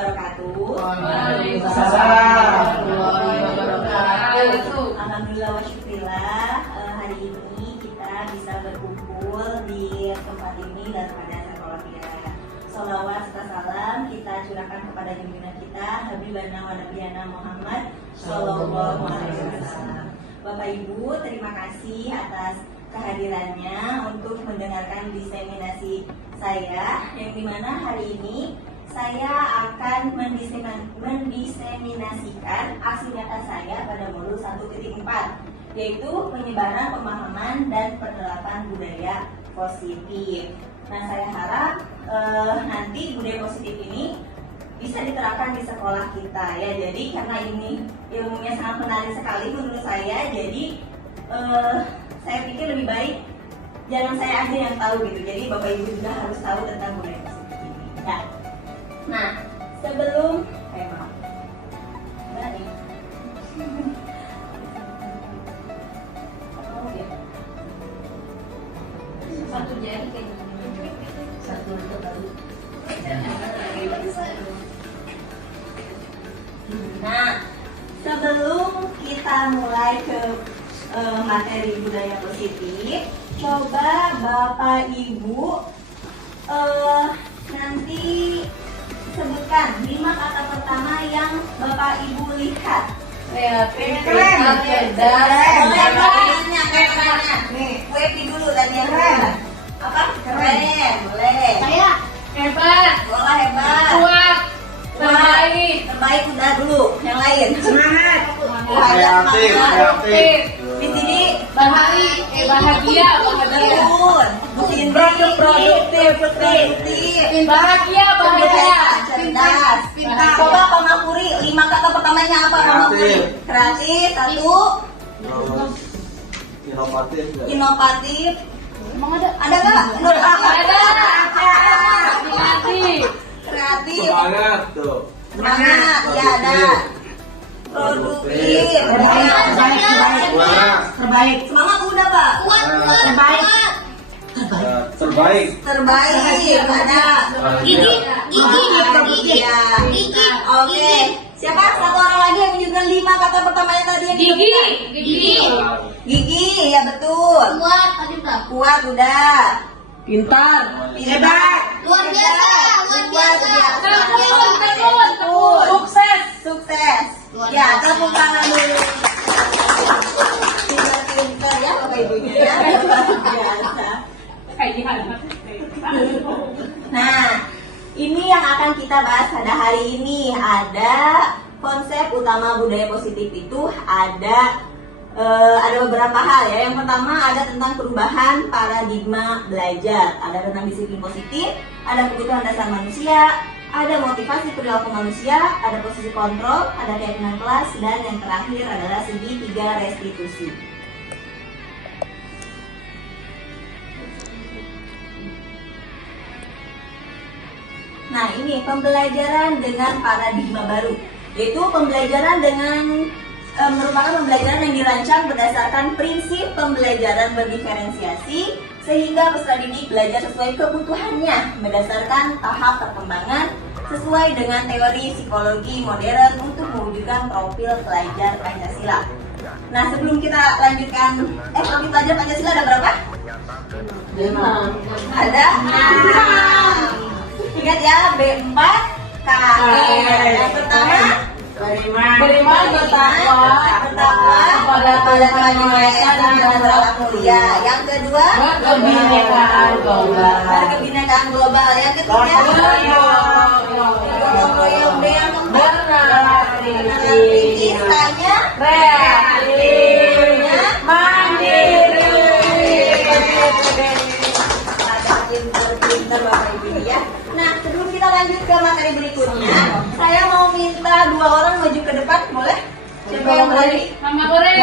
wabarakatuh. Waalaikumsalam warahmatullahi wabarakatuh. Alhamdulillah wa syukurillah, hari ini kita bisa berkumpul di tempat ini dan pada sekolah kita. Sholawat serta salam kita curahkan kepada junjungan kita Habibana wa Nabiyana Muhammad Sallallahu Alaihi Wasallam. Bapak Ibu, terima kasih atas kehadirannya untuk mendengarkan diseminasi saya, yang dimana hari ini saya akan mendiseminasikan aksi nyata saya pada modul 1.4, yaitu penyebaran pemahaman dan penerapan budaya positif. Nah, saya harap nanti budaya positif ini bisa diterapkan di sekolah kita ya. Jadi karena ini ilmunya sangat menarik sekali menurut saya, jadi saya pikir lebih baik jangan saya aja yang tahu gitu. Jadi Bapak Ibu juga harus tahu tentang budaya positif ini. Ya. Nah, sebelum maaf. Berani. Satu jari kayak gini. Satu baru. Nah, sebelum kita mulai ke materi budaya positif, coba Bapak Ibu nanti sebutkan 5 kata pertama yang Bapak Ibu lihat. Kreatif, Keren. cerdas, Nih, Wepi dulu tadi yang keren. Apa? Keren, boleh. Saya hebat, Bola hebat. kuat, terbaik, Terbaik udah dulu. Yang lain. semangat, Kreatif. kreatif, Di sini bahagia, bahagia, produktif, bahagia, bahagia, cerdas, pintar. Coba Pak Mahfuri, 5 kata pertamanya apa Pak Mahfuri? Kreatif, satu, Inovatif. inovatif. Emang ada? Ada nggak? Ada. Hati-hati. Kreatif, Semangat tuh. semangat, ya ada. Produktif, Semangat. semangat udah Pak. Terbaik. Terbaik, ada. Gigi. Ya. Oke. Siapa satu orang lagi yang menyebutkan 5 kata pertamanya tadi yang disebutkan? Gigi, ya betul. Kuat udah. Pintar, Hebat. Luar biasa. Tekun. Sukses. Luar Ya, biasa. tepuk tangan dulu. Pintar ya Bapak Ibunya ya. Luar biasa. Nah, ini yang akan kita bahas pada hari ini. Ada konsep utama budaya positif itu ada beberapa hal ya. Yang pertama ada tentang perubahan paradigma belajar, ada tentang disiplin positif, ada kebutuhan dasar manusia, ada motivasi perilaku manusia, ada posisi kontrol, ada keyakinan kelas, dan yang terakhir adalah segitiga restitusi. Nah, ini pembelajaran dengan paradigma baru, yaitu pembelajaran dengan merupakan pembelajaran yang dirancang berdasarkan prinsip pembelajaran berdiferensiasi, sehingga peserta didik belajar sesuai kebutuhannya berdasarkan tahap perkembangan sesuai dengan teori psikologi modern untuk mewujudkan profil pelajar Pancasila. Nah, sebelum kita lanjutkan profil pelajar Pancasila ada berapa? 5. Ada 6. Ingat ya, B4 KR. Yang pertama beriman, bertakwa kepada Tuhan Yang Maha Esa dan beragama mulia. Yang kedua, kebinekaan global. berkebinekaan global. Yang ketiga, gotong royong. Yang keempat, istilahnya kreatif, mandiri. ada pinter-pinter Bapak Ibu ya. Nah, sebelum kita lanjut ke materi berikutnya, saya mau minta 2 orang maju ke depan, boleh? Siapa yang berani? Mama goreng.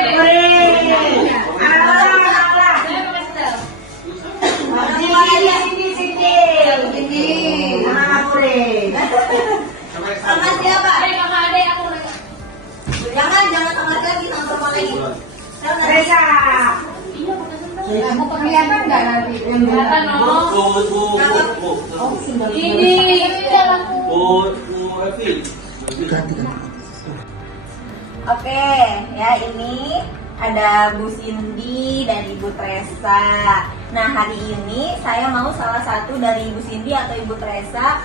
Sama siapa? Sama adek aku. Jangan sama lagi, sama perempuan lagi. Reza. Kelihatan nggak nanti? Kelihatan Bu. Ini. Bu Oke, ya ini ada Bu Cindy dan Ibu Tresa. Nah, hari ini saya mau salah satu dari Ibu Cindy atau Ibu Tresa,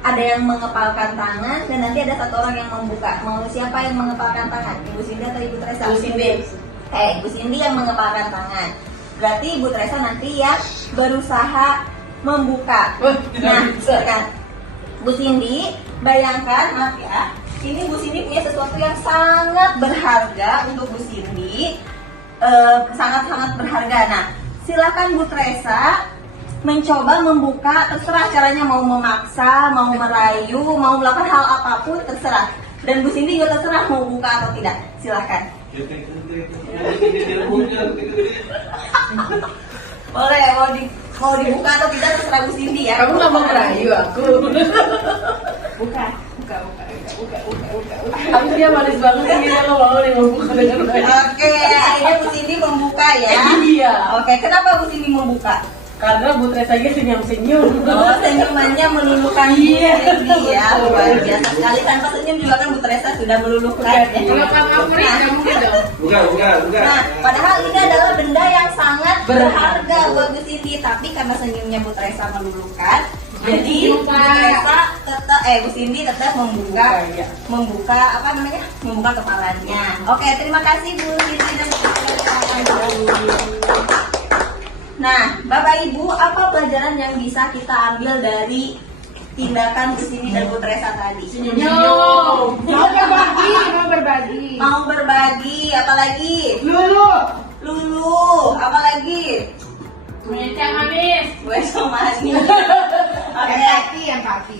ada yang mengepalkan tangan dan nanti ada satu orang yang membuka. Mau siapa yang mengepalkan tangan? Ibu Cindy atau Ibu Tresa? Bu Cindy. Bu Cindy yang mengepalkan tangan. Berarti Ibu Tresa nanti yang berusaha membuka. Nah, kan Bu Cindy, bayangkan, maaf ya, ini Bu Cindy punya sesuatu yang sangat berharga untuk Bu Cindy, sangat-sangat berharga. Nah, silakan Bu Tresa mencoba membuka, terserah caranya, mau memaksa, mau merayu, mau melakukan hal apapun terserah. Dan Bu Cindy juga terserah mau buka atau tidak. Silakan. Boleh, mau dibuka atau tidak terserah Bu Cindy ya. Kamu nggak mau merayu aku. Buka. Tapi dia manis banget sih, dia nggak mau nih membuka dengan baik. Oke, akhirnya Bu Cindy membuka ya. Iya. Oke, kenapa Bu Cindy membuka? Karena Bu Tresa aja senyum-senyum. Oh, senyumannya meluluhkan Bu Cindy ya. Luar biasa sekali, tanpa senyum juga kan Bu Tresa sudah meluluhkan. Kalau kamu nggak mungkin dong. Buka. Nah, padahal ini adalah benda yang sangat berharga buat Bu Cindy, tapi karena senyumnya Bu Tresa meluluhkan, jadi Bu Tresa tetap Bu Cindy tetap membuka apa namanya? Membuka kepalanya. Oke, terima kasih Bu Cindy dan Bu Tresa. Nah, Bapak Ibu, apa pelajaran yang bisa kita ambil dari tindakan Bu Cindy dan Bu Tresa tadi? Senyum. Mau berbagi. Mau berbagi, apalagi? Lulu, apalagi? Mencang manis. Gue sama manis. Oke, empati.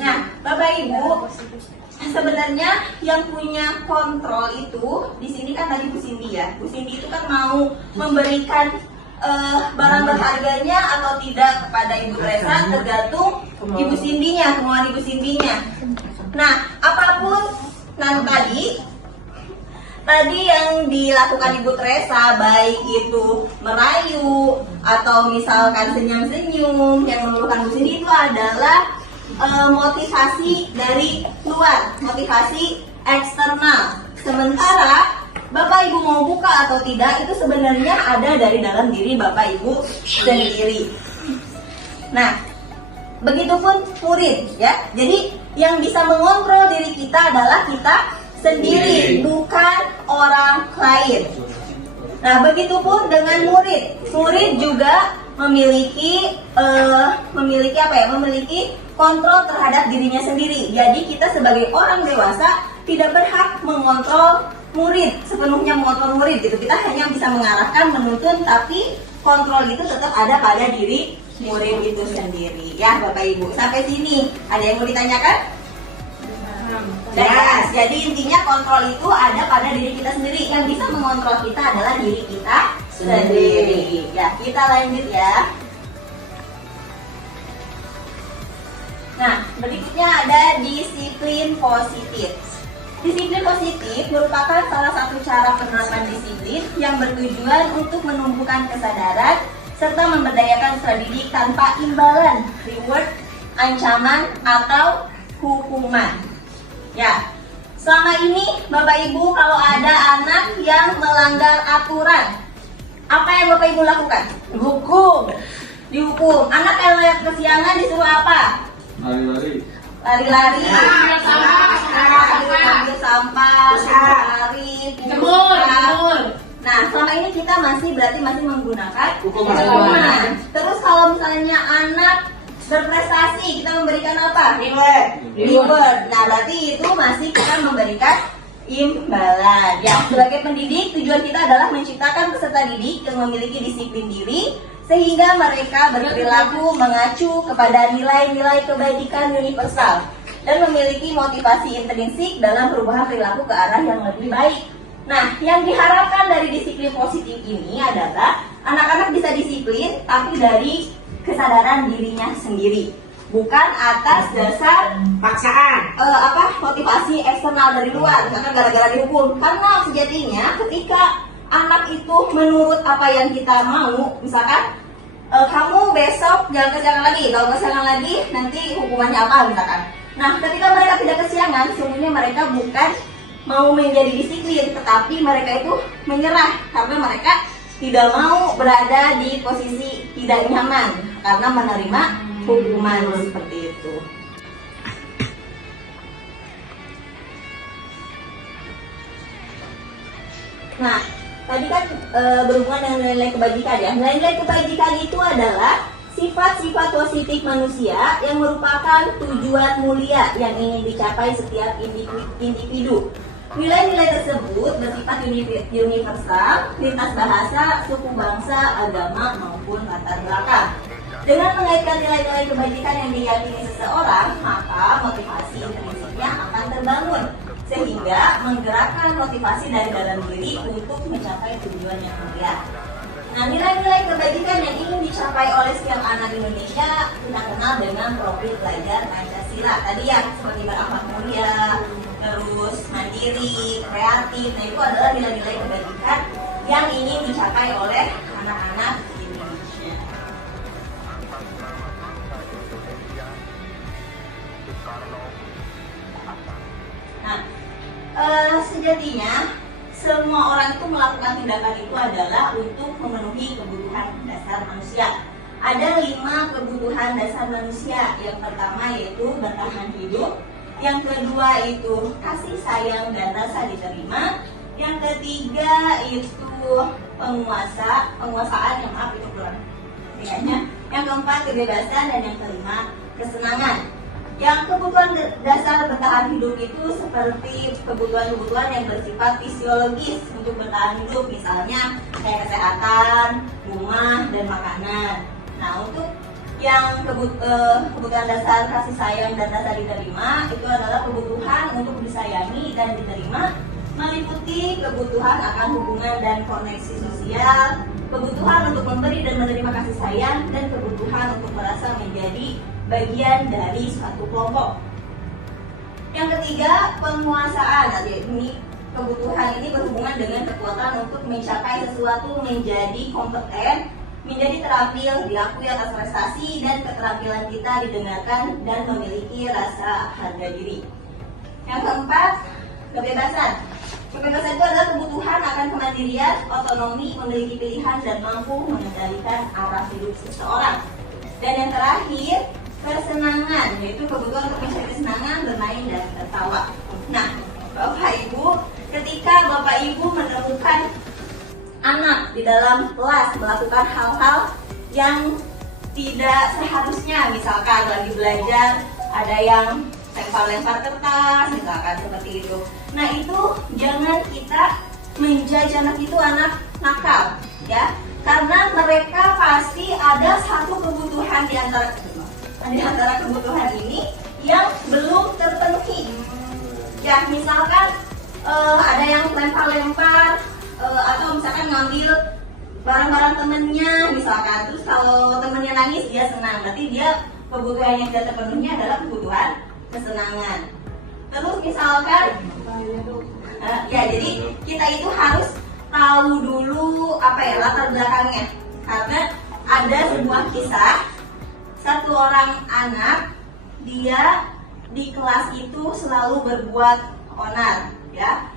Nah, Bapak Ibu, sebenarnya yang punya kontrol itu di sini kan tadi Bu Cindy ya. Bu Cindy itu kan mau memberikan barang berharganya atau tidak kepada Ibu Tresa, tergantung Ibu Cindy-nya, kemauan Ibu Cindy-nya. Nah, apapun tadi yang dilakukan Ibu Tresa, baik itu merayu atau misalkan senyum-senyum yang meluluhkan Bu Cindy, itu adalah motivasi dari luar, motivasi eksternal. Sementara Bapak Ibu mau buka atau tidak itu sebenarnya ada dari dalam diri Bapak Ibu sendiri. Nah, begitupun murid ya. Jadi yang bisa mengontrol diri kita adalah kita sendiri, bukan orang lain. Nah, begitupun dengan murid. Murid juga memiliki memiliki kontrol terhadap dirinya sendiri. Jadi kita sebagai orang dewasa tidak berhak mengontrol murid, sepenuhnya mengontrol murid gitu. Kita hanya bisa mengarahkan, menuntun, tapi kontrol itu tetap ada pada diri murid itu sendiri. Ya, Bapak Ibu, sampai sini ada yang mau ditanyakan? Jelas. Jadi intinya kontrol itu ada pada diri kita sendiri. Yang bisa mengontrol kita adalah diri kita sendiri. Ya, kita lanjut ya. Nah, berikutnya ada disiplin positif. Disiplin positif merupakan salah satu cara penerapan disiplin yang bertujuan untuk menumbuhkan kesadaran serta memberdayakan peserta didik tanpa imbalan, reward, ancaman, atau hukuman. Ya, selama ini Bapak Ibu kalau ada anak yang melanggar aturan, apa yang Bapak Ibu lakukan? Dihukum. Anak kalau yang kesiangan disuruh apa? Lari-lari, ambil sampah, lari, Jemur. Nah, selama ini kita berarti masih menggunakan hukuman. Terus kalau misalnya anak berprestasi, kita memberikan apa? Reward. Nah, berarti itu masih kita memberikan imbalan. Ya, sebagai pendidik tujuan kita adalah menciptakan peserta didik yang memiliki disiplin diri sehingga mereka berperilaku mengacu kepada nilai-nilai kebaikan universal dan memiliki motivasi intrinsik dalam perubahan perilaku ke arah yang lebih baik. Nah, yang diharapkan dari disiplin positif ini adalah anak-anak bisa disiplin tapi dari kesadaran dirinya sendiri, bukan atas dasar Paksaan. motivasi eksternal dari luar, misalkan gara-gara dihukum. Karena sejatinya ketika anak itu menurut apa yang kita mau, misalkan kamu besok jangan kesiangan lagi, kalau kesiangan lagi nanti hukumannya apa misalkan. Nah, ketika mereka tidak sungguhnya mereka bukan mau menjadi disiplin, tetapi mereka itu menyerah karena mereka tidak mau berada di posisi tidak nyaman karena menerima hukuman seperti itu. Nah, tadi kan berhubungan dengan nilai-nilai kebajikan ya. Nilai-nilai kebajikan itu adalah sifat-sifat positif manusia yang merupakan tujuan mulia yang ingin dicapai setiap individu. Nilai-nilai tersebut bersifat universal, lintas bahasa, suku bangsa, agama, maupun latar belakang. Dengan mengaitkan nilai-nilai kebajikan yang diyakini seseorang, maka motivasi intrinsipnya akan terbangun, sehingga menggerakkan motivasi dari dalam diri untuk mencapai tujuan yang mulia. Nah, nilai-nilai kebajikan yang ingin dicapai oleh setiap anak Indonesia kita kenal dengan profil pelajar Pancasila. Tadi ya, seperti berakhlak mulia, terus mandiri, kreatif. Nah, itu adalah nilai-nilai kebajikan yang ingin dicapai oleh anak-anak Indonesia. Nah, sejatinya semua orang itu melakukan tindakan itu adalah untuk memenuhi kebutuhan dasar manusia. Ada 5 kebutuhan dasar manusia. Yang pertama yaitu bertahan hidup. Yang kedua itu kasih sayang dan rasa diterima. Yang ketiga itu penguasaan yang itu kurang. Yang keempat kebebasan dan yang kelima kesenangan. Yang kebutuhan dasar bertahan hidup itu seperti kebutuhan-kebutuhan yang bersifat fisiologis untuk bertahan hidup, misalnya kayak kesehatan, rumah, dan makanan. Nah, untuk yang kebutuhan dasar kasih sayang dan rasa diterima itu adalah kebutuhan untuk disayangi dan diterima, meliputi kebutuhan akan hubungan dan koneksi sosial, kebutuhan untuk memberi dan menerima kasih sayang, dan kebutuhan untuk merasa menjadi bagian dari suatu kelompok. Yang ketiga, penguasaan. Ini kebutuhan ini berhubungan dengan kekuatan untuk mencapai sesuatu, menjadi kompeten, menjadi terampil, diakui atas prestasi, dan keterampilan kita didengarkan dan memiliki rasa harga diri. Yang keempat, kebebasan. Kebebasan itu adalah kebutuhan akan kemandirian, otonomi, memiliki pilihan, dan mampu mengendalikan arah hidup seseorang. Dan yang terakhir, kesenangan, yaitu kebutuhan untuk mencari kesenangan, bermain, dan tertawa. Nah, Bapak Ibu, ketika Bapak Ibu menemukan anak di dalam kelas melakukan hal-hal yang tidak seharusnya, misalkan lagi belajar ada yang lempar-lempar kertas, misalkan seperti itu. Nah, itu jangan kita menjudge anak itu anak nakal, ya, karena mereka pasti ada satu kebutuhan di antara kebutuhan ini yang belum terpenuhi. Ya, misalkan ada yang lempar-lempar atau misalkan ngambil barang-barang temennya, misalkan, terus kalau temennya nangis dia senang, berarti dia kebutuhan yang tidak terpenuhi adalah kebutuhan kesenangan. Terus misalkan ya, jadi kita itu harus tahu dulu latar belakangnya, karena ada sebuah kisah satu orang anak, dia di kelas itu selalu berbuat onar, ya.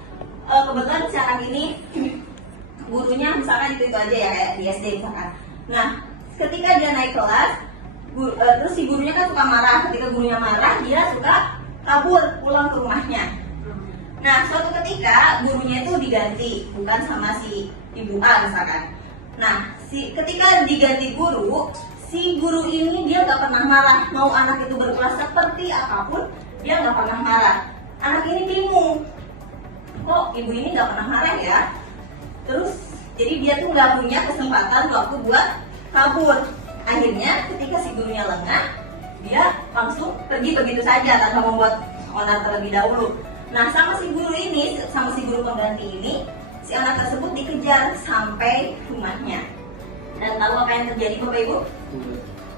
Kebetulan si anak ini gurunya misalkan itu aja ya, kayak di SD misalkan. Nah, ketika dia naik kelas, terus si gurunya kan suka marah. Ketika gurunya marah, dia suka kabur pulang ke rumahnya. Nah, suatu ketika gurunya itu diganti, bukan sama si ibu A misalkan. Nah, ketika diganti guru, si guru ini dia gak pernah marah. Mau anak itu berkelas seperti apapun, dia gak pernah marah. Anak ini bingung, kok ibu ini gak pernah marah ya? Terus jadi dia tuh gak punya kesempatan waktu buat kabur. Akhirnya ketika si gurunya lengah, dia langsung pergi begitu saja tanpa membuat onar terlebih dahulu. Nah, sama si guru ini, sama si guru pengganti ini, si anak tersebut dikejar sampai rumahnya. Dan tahu apa yang terjadi, Bapak Ibu?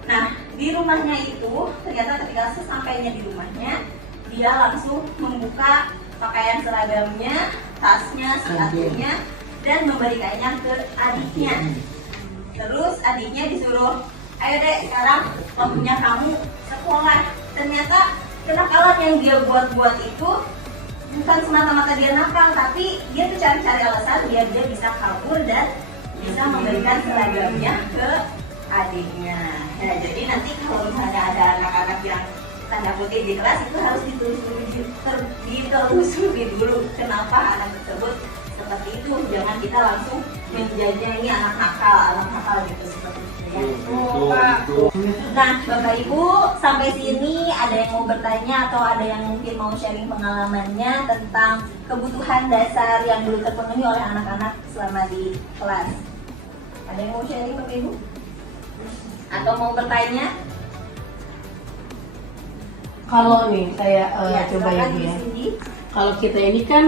Nah, di rumahnya itu ternyata ketika sesampainya di rumahnya, dia langsung membuka pakaian seragamnya, tasnya, sepatunya, dan memberikannya ke adiknya. Terus adiknya disuruh, ayo dek, sekarang waktunya kamu sekolah. Ternyata kenakalan yang dia buat itu bukan semata-mata dia nakal, tapi dia tuh cari-cari alasan biar dia bisa kabur dan bisa memberikan seragamnya ke adiknya. Nah, jadi nanti kalau misalnya ada anak-anak yang tanda kutip di kelas itu harus ditelusuri dulu kenapa anak tersebut seperti itu. Jangan kita langsung menjadinya ini anak nakal gitu seperti itu ya. Nah, Bapak Ibu, sampai sini ada yang mau bertanya atau ada yang mungkin mau sharing pengalamannya tentang kebutuhan dasar yang belum terpenuhi oleh anak-anak selama di kelas? Ada yang mau sharing, Bapak Ibu? Atau mau bertanya? Kalau nih saya coba ya silakan Bu ya. Cindy. Kalau kita ini kan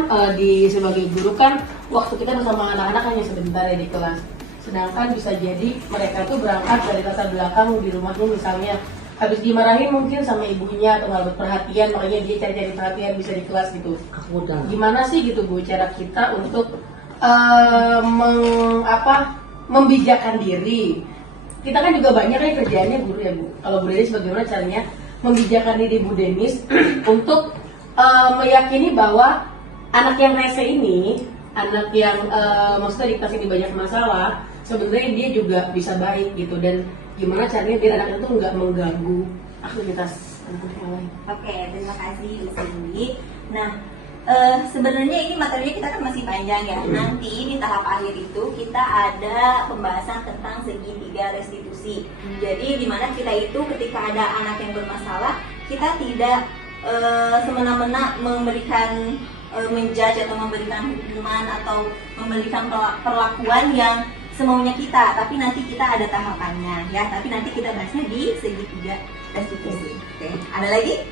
sebagai guru kan waktu kita bersama anak-anak hanya sebentar ya di kelas. Sedangkan bisa jadi mereka tuh berangkat dari latar belakang di rumahnya misalnya habis dimarahin mungkin sama ibunya atau nggak dapat perhatian, makanya dia cari-cari perhatian bisa di kelas gitu. Gimana sih gitu Bu cara kita untuk membijakkan diri? Kita kan juga banyak ya kerjaannya guru ya Bu. Kalau Bu Denis bagaimana caranya membijakkan diri Bu Denis untuk meyakini bahwa anak yang rese ini, anak yang maksudnya di kelas ini banyak masalah, sebenarnya dia juga bisa baik gitu, dan gimana caranya biar anak itu nggak mengganggu aktivitas anak yang lain. Oke, terima kasih Bu Cindy. Nah, sebenarnya ini materinya kita kan masih panjang ya. Nanti di tahap akhir itu kita ada pembahasan tentang segitiga restitusi. Jadi di mana kita itu ketika ada anak yang bermasalah, kita tidak semena-mena memberikan menjudge atau memberikan hukuman atau memberikan perlakuan yang semaunya kita, tapi nanti kita ada tahapannya ya. Tapi nanti kita bahasnya di segitiga restitusi. Oke, ada lagi?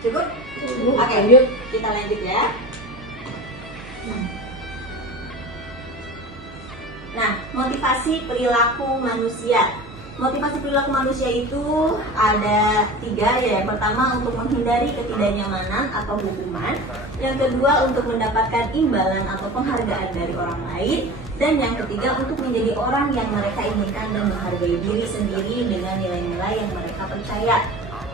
Cukup? Oke, lanjut. kita lanjut ya. Nah, motivasi perilaku manusia. Motivasi perilaku manusia itu ada 3 ya. Yang pertama untuk menghindari ketidaknyamanan atau hukuman. Yang kedua untuk mendapatkan imbalan atau penghargaan dari orang lain. Dan yang ketiga untuk menjadi orang yang mereka inginkan dan menghargai diri sendiri dengan nilai-nilai yang mereka percaya.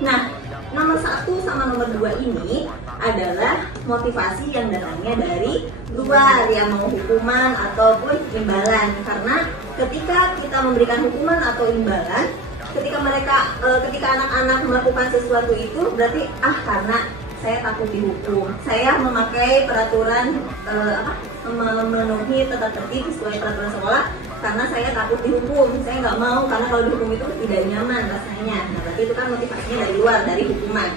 Nah, nomor 1 sama nomor 2 ini adalah motivasi yang datangnya dari luar, ya mau hukuman ataupun imbalan. Karena ketika kita memberikan hukuman atau imbalan, ketika anak-anak melakukan sesuatu itu berarti karena saya takut dihukum, saya memakai peraturan memenuhi tata tertib sesuai peraturan sekolah karena saya takut dihukum, saya nggak mau karena kalau dihukum itu tidak nyaman rasanya. Nah, berarti itu kan motivasinya dari luar, dari hukuman.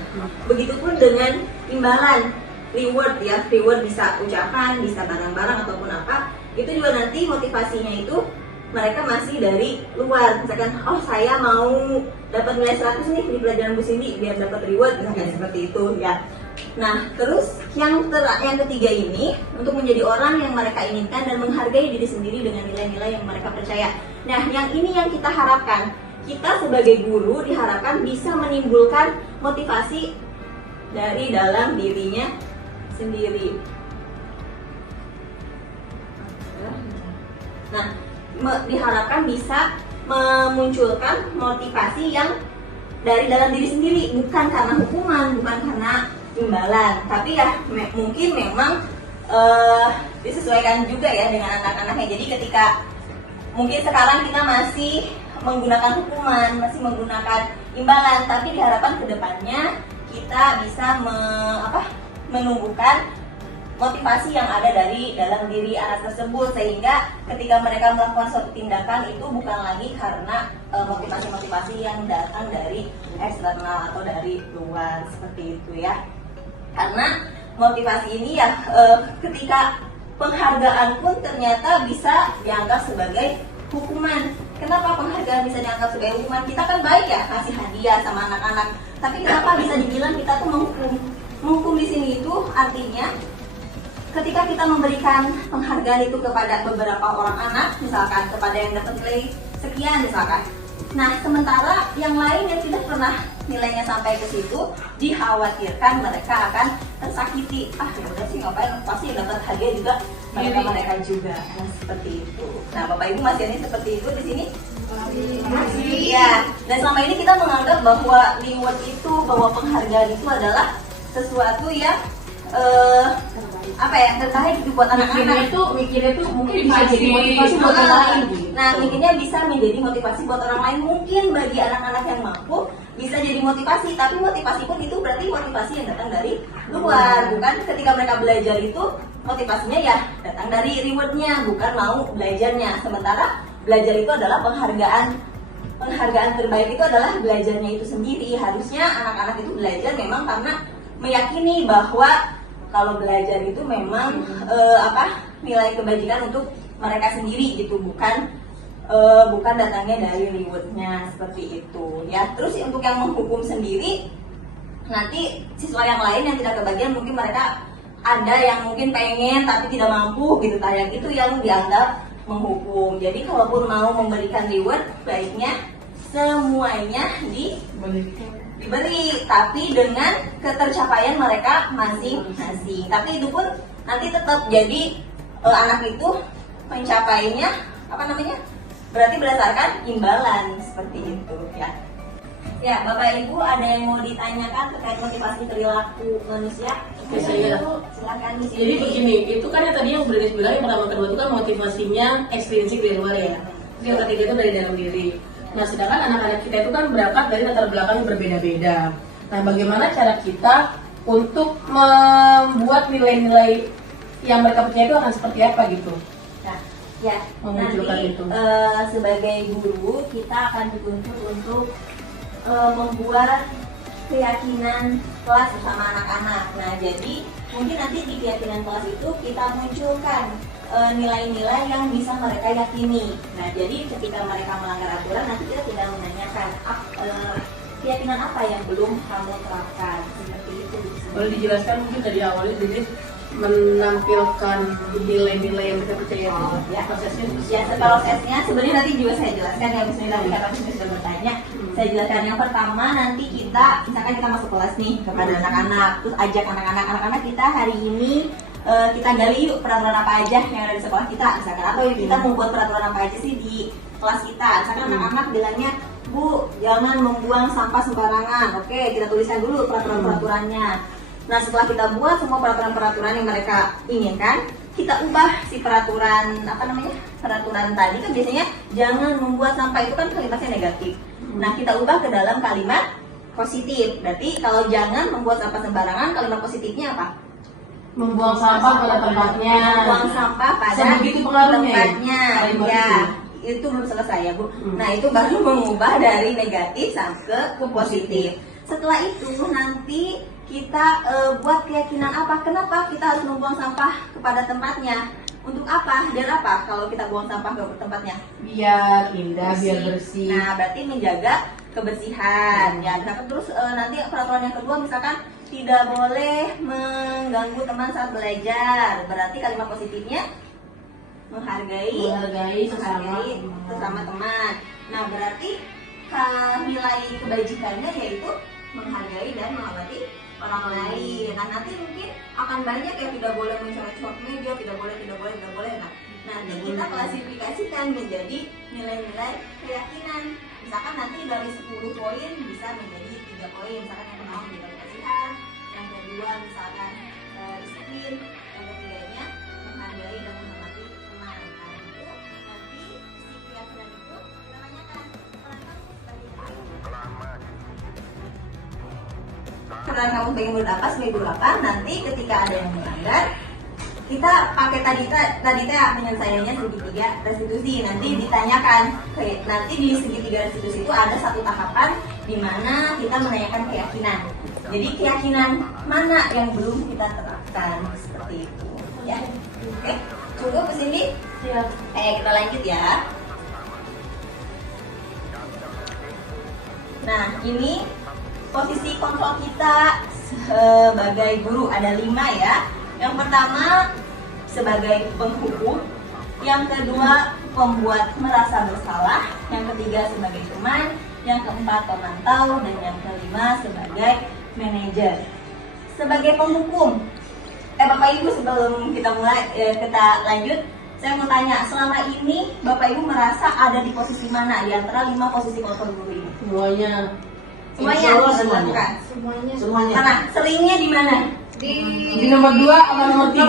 Begitupun dengan imbalan, reward ya, reward bisa ucapan, bisa barang-barang ataupun apa, itu juga nanti motivasinya itu mereka masih dari luar. Misalkan, oh saya mau dapat nilai 100 nih di pelajaran Bu Cindy biar dapat reward, misalkan seperti itu ya. Nah, terus yang ketiga ini untuk menjadi orang yang mereka inginkan dan menghargai diri sendiri dengan nilai-nilai yang mereka percaya. Nah, yang ini yang kita harapkan. Kita sebagai guru diharapkan bisa menimbulkan motivasi dari dalam dirinya sendiri. Nah, diharapkan bisa memunculkan motivasi yang dari dalam diri sendiri, bukan karena hukuman, bukan karena imbalan, tapi ya mungkin memang disesuaikan juga ya dengan anak-anaknya. Jadi ketika mungkin sekarang kita masih menggunakan hukuman, masih menggunakan imbalan, tapi diharapkan kedepannya kita bisa menumbuhkan motivasi yang ada dari dalam diri anak tersebut, sehingga ketika mereka melakukan suatu tindakan itu bukan lagi karena motivasi-motivasi yang datang dari eksternal atau dari luar seperti itu ya. Karena motivasi ini ya ketika penghargaan pun ternyata bisa dianggap sebagai hukuman. Kenapa penghargaan bisa dianggap sebagai hukuman? Kita kan baik ya kasih hadiah sama anak-anak, tapi kenapa bisa dibilang kita tuh menghukum? Menghukum di sini itu artinya ketika kita memberikan penghargaan itu kepada beberapa orang anak, misalkan kepada yang dapat nilai sekian misalkan. Nah, sementara yang lain yang tidak pernah nilainya sampai ke situ, dikhawatirkan mereka akan tersakiti. Ya udah sih ngapain, pasti dapat hadiah juga mereka juga. Nah, seperti itu. Nah, Bapak Ibu masih ini seperti itu di sini. Ya, dan selama ini kita menganggap bahwa reward itu, bahwa penghargaan itu adalah sesuatu yang terbaik gitu buat anak-anak. Mikirnya tuh mungkin bisa jadi motivasi buat orang lain gitu. Nah, mikirnya bisa menjadi motivasi buat orang lain. Mungkin bagi anak-anak yang mampu bisa jadi motivasi, tapi motivasi pun itu berarti motivasi yang datang dari luar, bukan ketika mereka belajar itu motivasinya ya datang dari rewardnya, bukan mau belajarnya. Sementara belajar itu adalah penghargaan terbaik itu adalah belajarnya itu sendiri. Harusnya anak-anak itu belajar memang karena meyakini bahwa kalau belajar itu memang nilai kebajikan untuk mereka sendiri gitu, bukan datangnya dari rewardnya seperti itu ya. Terus untuk yang menghukum sendiri, nanti siswa yang lain yang tidak kebagian, mungkin mereka ada yang mungkin pengen tapi tidak mampu gitu, yang itu yang dianggap menghukum. Jadi kalaupun mau memberikan reward, baiknya semuanya diberi, tapi dengan ketercapaian mereka masing-masing. Tapi itu pun nanti tetap jadi anak itu mencapainya berarti berdasarkan imbalan seperti itu ya. Ya, Bapak Ibu ada yang mau ditanyakan terkait motivasi perilaku manusia? Oke, saya. Silakan di sini. Jadi begini, itu kan yang tadi yang Bro Denis bilang yang pertama kedua itu kan motivasinya ekstrinsik dari luar ya. Yang ketiga itu dari dalam diri. Nah, sedangkan anak-anak kita itu kan berangkat dari latar belakang yang berbeda-beda. Nah, bagaimana cara kita untuk membuat nilai-nilai yang mereka punya itu akan seperti apa gitu? Nah, ya, Memunculkan nanti itu. Sebagai guru kita akan dituntut untuk membuat keyakinan kelas bersama anak-anak. Nah, jadi mungkin nanti di keyakinan kelas itu kita munculkan nilai-nilai yang bisa mereka yakini. Nah, jadi ketika mereka melanggar aturan, nanti kita tidak menanyakan keyakinan apa yang belum kamu terapkan, seperti itu. Boleh dijelaskan mungkin dari awalnya jadi menampilkan nilai-nilai yang kita percaya itu Ya. prosesnya? Ya, prosesnya sebenarnya nanti juga saya jelaskan ya, bismillah, karena sudah bertanya. Saya jelaskan yang pertama, nanti kita misalkan kita masuk kelas nih kepada anak-anak, terus ajak anak-anak kita hari ini kita gali yuk peraturan apa aja yang ada di sekolah kita, misalkan, atau kita membuat peraturan apa aja sih di kelas kita. Misalkan anak-anak bilangnya, Bu, jangan membuang sampah sembarangan. Oke, kita tuliskan dulu peraturan-peraturannya. Nah, setelah kita buat semua peraturan-peraturan yang mereka inginkan, kita ubah si peraturan peraturan tadi kan biasanya jangan membuat sampah, itu kan kalimatnya negatif. Nah, kita ubah ke dalam kalimat positif. Berarti kalau jangan membuat sampah sembarangan, kalimat positifnya apa? Membuang sampah pada tempatnya. Membuang sampah pada Sebegitu pengaruhnya tempatnya. Kalimat Ya, itu. itu belum selesai ya, Bu. Nah, itu baru mengubah dari negatif sampai ke positif. Setelah itu nanti kita buat keyakinan apa? Kenapa kita harus membuang sampah kepada tempatnya? Untuk apa? Biar apa kalau kita buang sampah ke tempatnya? Biar indah, biar bersih. Nah, berarti menjaga kebersihan. Ya, misalkan terus nanti peraturan yang kedua misalkan tidak boleh mengganggu teman saat belajar. Berarti kalimat positifnya menghargai sesama teman. Nah, berarti nilai kebajikannya yaitu menghargai dan menghormati orang lain. Nah, nanti mungkin akan banyak yang tidak boleh mencoret-coret meja, tidak boleh. Nah, nanti kita klasifikasikan menjadi nilai-nilai keyakinan. Misalkan nanti dari 10 poin bisa menjadi 3 poin. Misalkan yang pertama menjaga kebersihan, yang kedua misalkan disiplin, yang ketiganya menghargai dan menghormati teman. Nah, itu nanti si keyakinan itu kita tanyakan, peran kamu sebagai murid apa, sebagai guru apa. Nanti ketika ada yang melanggar, kita pakai tadi penyelesaiannya segitiga restitusi. Nanti ditanyakan, nanti di segitiga restitusi itu ada satu tahapan di mana kita menanyakan keyakinan. Jadi keyakinan mana yang belum kita terapkan, seperti itu. Ya, oke. Cukup kesini? Ya. Kita lanjut ya. Nah, ini posisi kontrol kita sebagai guru ada 5 ya. Yang pertama sebagai penghukum, yang kedua pembuat merasa bersalah, yang ketiga sebagai teman, yang keempat pemantau, dan yang kelima sebagai manajer. Sebagai penghukum, Bapak Ibu sebelum kita mulai kita lanjut, Saya mau tanya, selama ini Bapak Ibu merasa ada di posisi mana di antara 5 posisi kontrol guru ini? Semuanya. Semuanya, Insya Allah bukan? semuanya. Semuanya. Mana? Seringnya di mana? Di nomor 2 sama nomor 3.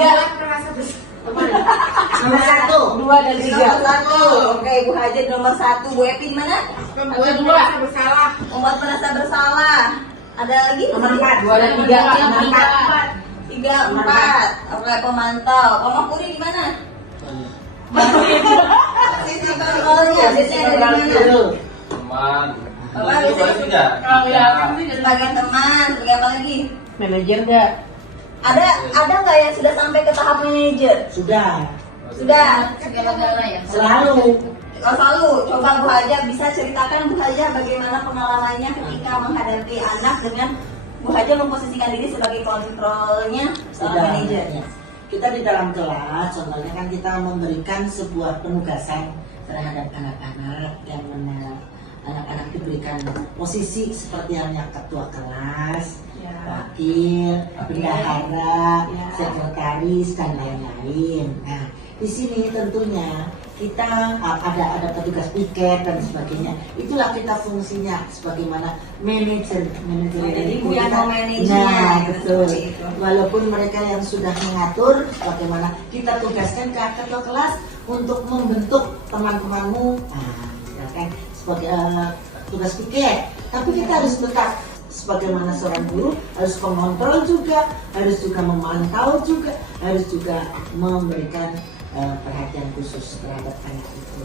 Nomor 1. 2 dan Di 3. nomor 1. Oke, Bu Haja di nomor 1. Bu Epi di mana? Nomor 2. Membuat merasa bersalah. Ada lagi? Nomor 4. 2 dan 3. Nomor 4. 3, 4. Oke, pemantau. Mama Puri di mana? Sisi kontrolnya, sisi ada di mana? Teman. Bapak Itu bisa tidak. sebagai teman, sebagai apa lagi? Manajer enggak? Ada nggak yang sudah sampai ke tahap manajer? Sudah. Sudah. Selalu. Oh, selalu. Coba Bu Haja bisa ceritakan Bu Haja bagaimana pengalamannya ketika menghadapi anak dengan Bu Haja memposisikan diri sebagai kontrolnya seorang manajer. Ya. Kita di dalam kelas, contohnya kan kita memberikan sebuah penugasan terhadap anak-anak yang mana anak-anak diberikan posisi seperti halnya ketua kelas, Ya. wakil, bendahara, Ya. sekretaris dan lain-lain. Nah, di sini tentunya kita ada petugas piket dan sebagainya. Itulah kita fungsinya sebagaimana manajer Jadi itu Bu yang kita- mau manajenya, Nah, gitu, betul. seperti itu. Walaupun mereka yang sudah mengatur bagaimana kita tugaskan ke ketua kelas untuk membentuk teman-temanmu, ya kan, sebagai tugas piket. Tapi kita harus tetap sebagaimana seorang guru harus mengontrol juga, harus juga memantau juga, harus juga memberikan perhatian khusus terhadap anak itu.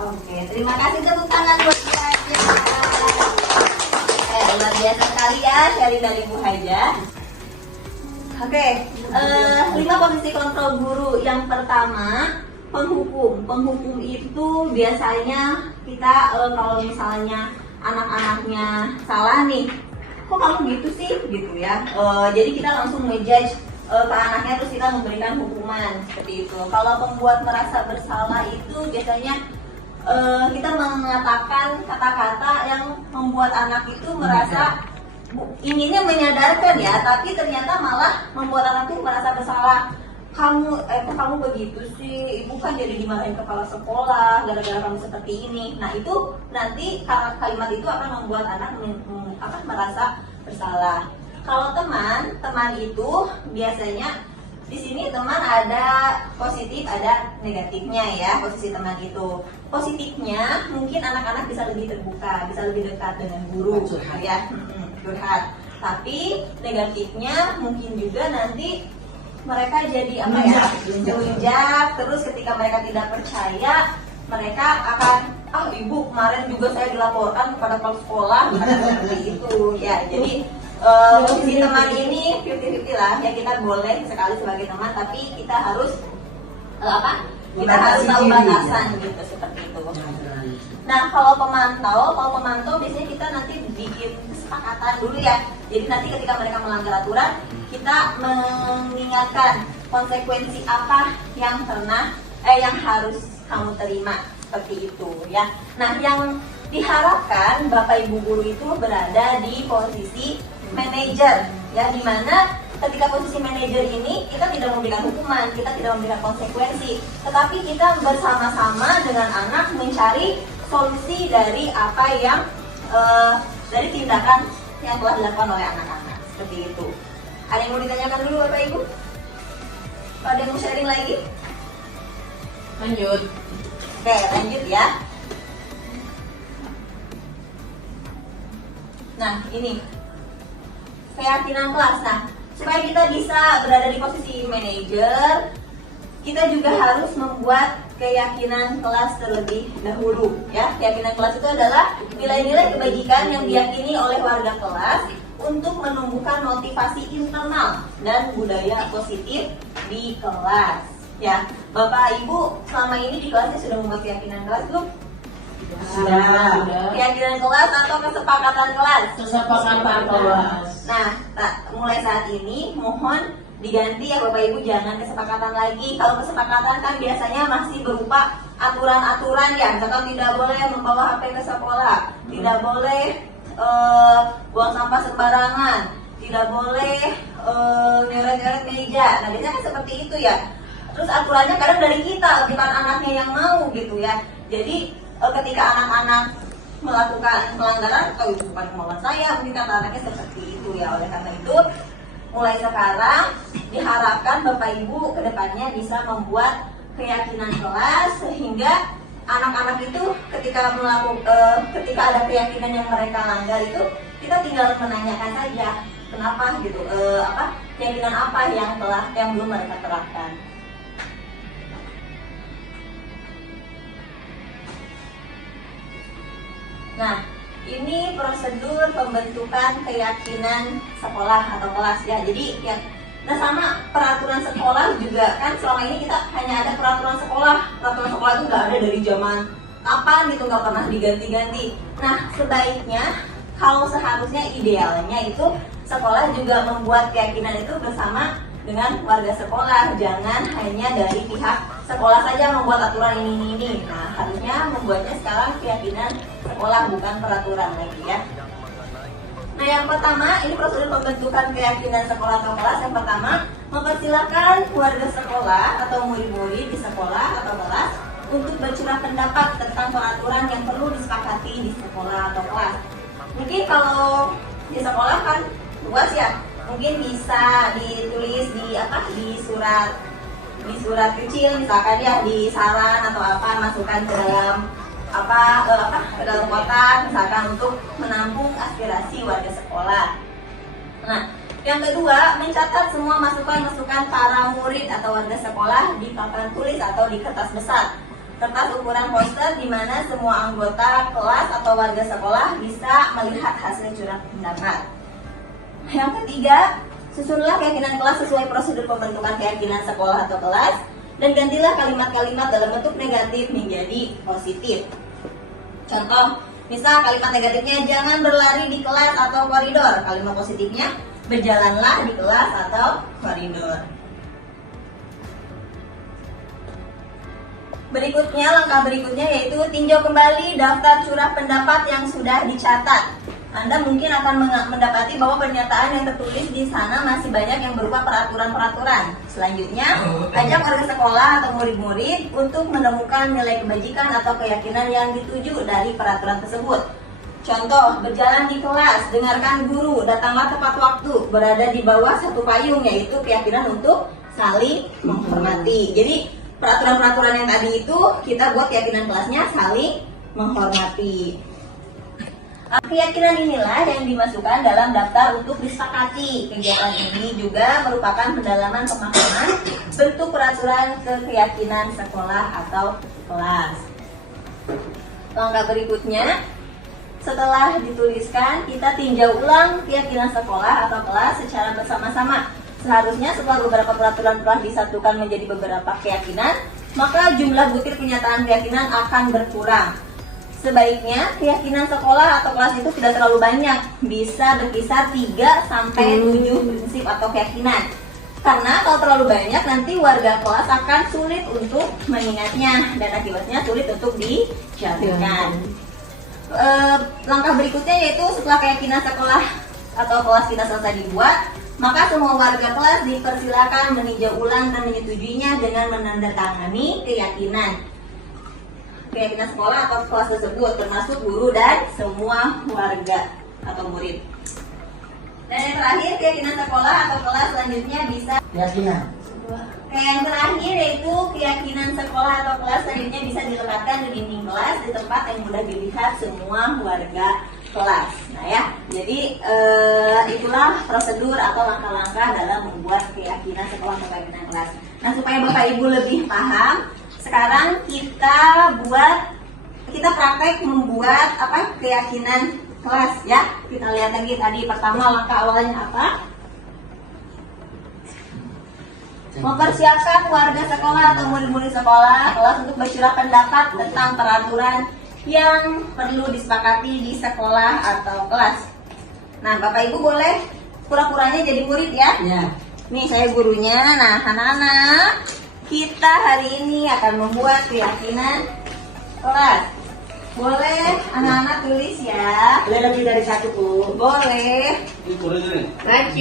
Oke, terima kasih tepuk tangan buat Bu Haja. Luar biasa sekali ya sharing dari Bu Haja. Oke, 5 posisi kontrol guru. Yang pertama, penghukum. Penghukum itu biasanya kita kalau misalnya anak-anaknya salah nih, kok kamu gitu sih, gitu ya. Jadi kita langsung ngejudge ke anaknya, terus kita memberikan hukuman seperti itu. Kalau pembuat merasa bersalah itu biasanya kita mengatakan kata-kata yang membuat anak itu merasa inginnya menyadarkan ya, tapi ternyata malah membuat anak itu merasa bersalah. Kamu begitu sih, ibu kan jadi dimarahin kepala sekolah gara-gara kamu seperti ini. Nah itu nanti kalimat itu akan membuat anak akan merasa bersalah. Kalau teman itu biasanya di sini teman ada positif, ada negatifnya ya. Posisi teman itu positifnya mungkin anak-anak bisa lebih terbuka, bisa lebih dekat dengan guru, Curhat. ya, curhat. Tapi negatifnya mungkin juga nanti mereka jadi apa ya, melunjak. Terus ketika mereka tidak percaya, mereka akan ibu kemarin juga saya dilaporkan kepada kepala sekolah, seperti itu ya. Jadi posisi teman ini 50-50 lah ya, kita boleh sekali sebagai teman, tapi kita harus kita harus tahu batasan gitu, seperti itu. Nah, kalau pemantau biasanya kita nanti bikin kesepakatan dulu ya. Jadi nanti ketika mereka melanggar aturan, kita mengingatkan konsekuensi apa yang harus kamu terima, seperti itu ya. Nah, yang diharapkan Bapak Ibu guru itu berada di posisi manajer ya, dimana ketika posisi manajer ini kita tidak memberikan hukuman, kita tidak memberikan konsekuensi, tetapi kita bersama-sama dengan anak mencari solusi dari apa yang dari tindakan yang telah dilakukan oleh anak-anak, seperti itu. Ada yang mau ditanyakan dulu Bapak Ibu? Ada yang mau sharing lagi? Lanjut. Oke, lanjut ya. Nah, ini keyakinan kelas. Nah, supaya kita bisa berada di posisi manajer, kita juga harus membuat keyakinan kelas terlebih dahulu ya. Keyakinan kelas itu adalah nilai-nilai kebajikan yang diyakini oleh warga kelas untuk menumbuhkan motivasi internal dan budaya positif di kelas ya. Bapak Ibu selama ini di kelasnya sudah membuat keyakinan kelas belum? Sudah. Keyakinan kelas atau kesepakatan kelas? Kesepakatan kelas. Nah, mulai saat ini mohon diganti ya Bapak Ibu, jangan kesepakatan lagi. Kalau kesepakatan kan biasanya masih berupa aturan-aturan ya, misalkan tidak boleh membawa HP ke sekolah, tidak boleh buang sampah sembarangan, tidak boleh nyoret-nyoret meja. Nah, biasanya kan seperti itu ya. terus aturannya kadang dari kita, bukan anaknya yang mau gitu ya. Jadi ketika anak-anak melakukan pelanggaran, oh itu bukan kemauan saya, mungkin kata anaknya seperti itu ya. Oleh karena itu, mulai sekarang diharapkan Bapak Ibu kedepannya bisa membuat keyakinan kelas sehingga anak-anak itu ketika ketika ada keyakinan yang mereka langgar itu, kita tinggal menanyakan saja kenapa gitu, keyakinan apa yang belum mereka terapkan. Nah, ini prosedur pembentukan keyakinan sekolah atau kelas ya. Jadi ya, nah sama peraturan sekolah juga kan selama ini kita hanya ada peraturan sekolah. Peraturan sekolah itu nggak ada dari zaman kapan gitu, nggak pernah diganti-ganti. Nah, sebaiknya kalau seharusnya idealnya itu sekolah juga membuat keyakinan itu bersama dengan warga sekolah, jangan hanya dari pihak sekolah saja membuat aturan ini. Nah, harusnya membuatnya sekarang keyakinan sekolah, bukan peraturan lagi ya. Nah, yang pertama, ini prosedur pembentukan keyakinan sekolah atau kelas. Yang pertama, mempersilahkan warga sekolah atau murid-murid di sekolah atau kelas untuk bercurah pendapat tentang peraturan yang perlu disepakati di sekolah atau kelas. Mungkin kalau di sekolah kan luas ya, mungkin bisa ditulis di surat kecil, misalkan ya di saran atau masukkan ke dalam ke dalam kotak, misalkan untuk menampung aspirasi warga sekolah. Nah, yang kedua, mencatat semua masukan-masukan para murid atau warga sekolah di papan tulis atau di kertas besar. Kertas ukuran poster di mana semua anggota kelas atau warga sekolah bisa melihat hasil curhat pendapat. Yang ketiga, susunlah keyakinan kelas sesuai prosedur pembentukan keyakinan sekolah atau kelas dan gantilah kalimat-kalimat dalam bentuk negatif menjadi positif. Contoh, misal kalimat negatifnya jangan berlari di kelas atau koridor. Kalimat positifnya berjalanlah di kelas atau koridor. Langkah berikutnya yaitu tinjau kembali daftar curah pendapat yang sudah dicatat. Anda mungkin akan mendapati bahwa pernyataan yang tertulis di sana masih banyak yang berupa peraturan-peraturan. Selanjutnya, ajak warga sekolah atau murid-murid untuk menemukan nilai kebajikan atau keyakinan yang dituju dari peraturan tersebut. Contoh, berjalan di kelas, dengarkan guru, datanglah tepat waktu, berada di bawah satu payung, yaitu keyakinan untuk saling menghormati. Jadi, peraturan-peraturan yang tadi itu kita buat keyakinan kelasnya saling menghormati. Keyakinan inilah yang dimasukkan dalam daftar untuk disepakati. Kegiatan ini juga merupakan pendalaman pemahaman bentuk peraturan keyakinan sekolah atau kelas. Langkah berikutnya, setelah dituliskan, kita tinjau ulang keyakinan sekolah atau kelas secara bersama-sama. Seharusnya setelah beberapa peraturan telah disatukan menjadi beberapa keyakinan, maka jumlah butir kenyataan keyakinan akan berkurang. Sebaiknya keyakinan sekolah atau kelas itu tidak terlalu banyak, bisa berkisar 3-7 prinsip atau keyakinan. Karena kalau terlalu banyak nanti warga kelas akan sulit untuk mengingatnya dan akibatnya sulit untuk dijalankan. Langkah berikutnya yaitu setelah keyakinan sekolah atau kelas kita selesai dibuat, maka semua warga kelas dipersilakan meninjau ulang dan menyetujuinya dengan menandatangani keyakinan sekolah atau kelas tersebut, termasuk guru dan semua warga atau murid. Dan yang terakhir, keyakinan sekolah atau kelas selanjutnya bisa Keyakinan. yang terakhir yaitu keyakinan sekolah atau kelas selanjutnya bisa dilekatkan di dinding kelas di tempat yang mudah dilihat semua warga kelas. Nah ya, jadi itulah prosedur atau langkah-langkah dalam membuat keyakinan sekolah atau keyakinan kelas. Nah, supaya Bapak Ibu lebih paham, sekarang kita praktek membuat keyakinan kelas ya. Kita lihat lagi tadi pertama langkah awalnya apa? Mempersiapkan warga sekolah atau murid-murid sekolah kelas untuk bercurah pendapat tentang peraturan yang perlu disepakati di sekolah atau kelas. Nah, Bapak Ibu boleh pura-puranya jadi murid ya. Ya. Nih saya gurunya. Nah, anak-anak, kita hari ini akan membuat keyakinan kelas. Boleh anak-anak tulis ya. Boleh lebih dari satu, Bu. Boleh. Ini kurang ini.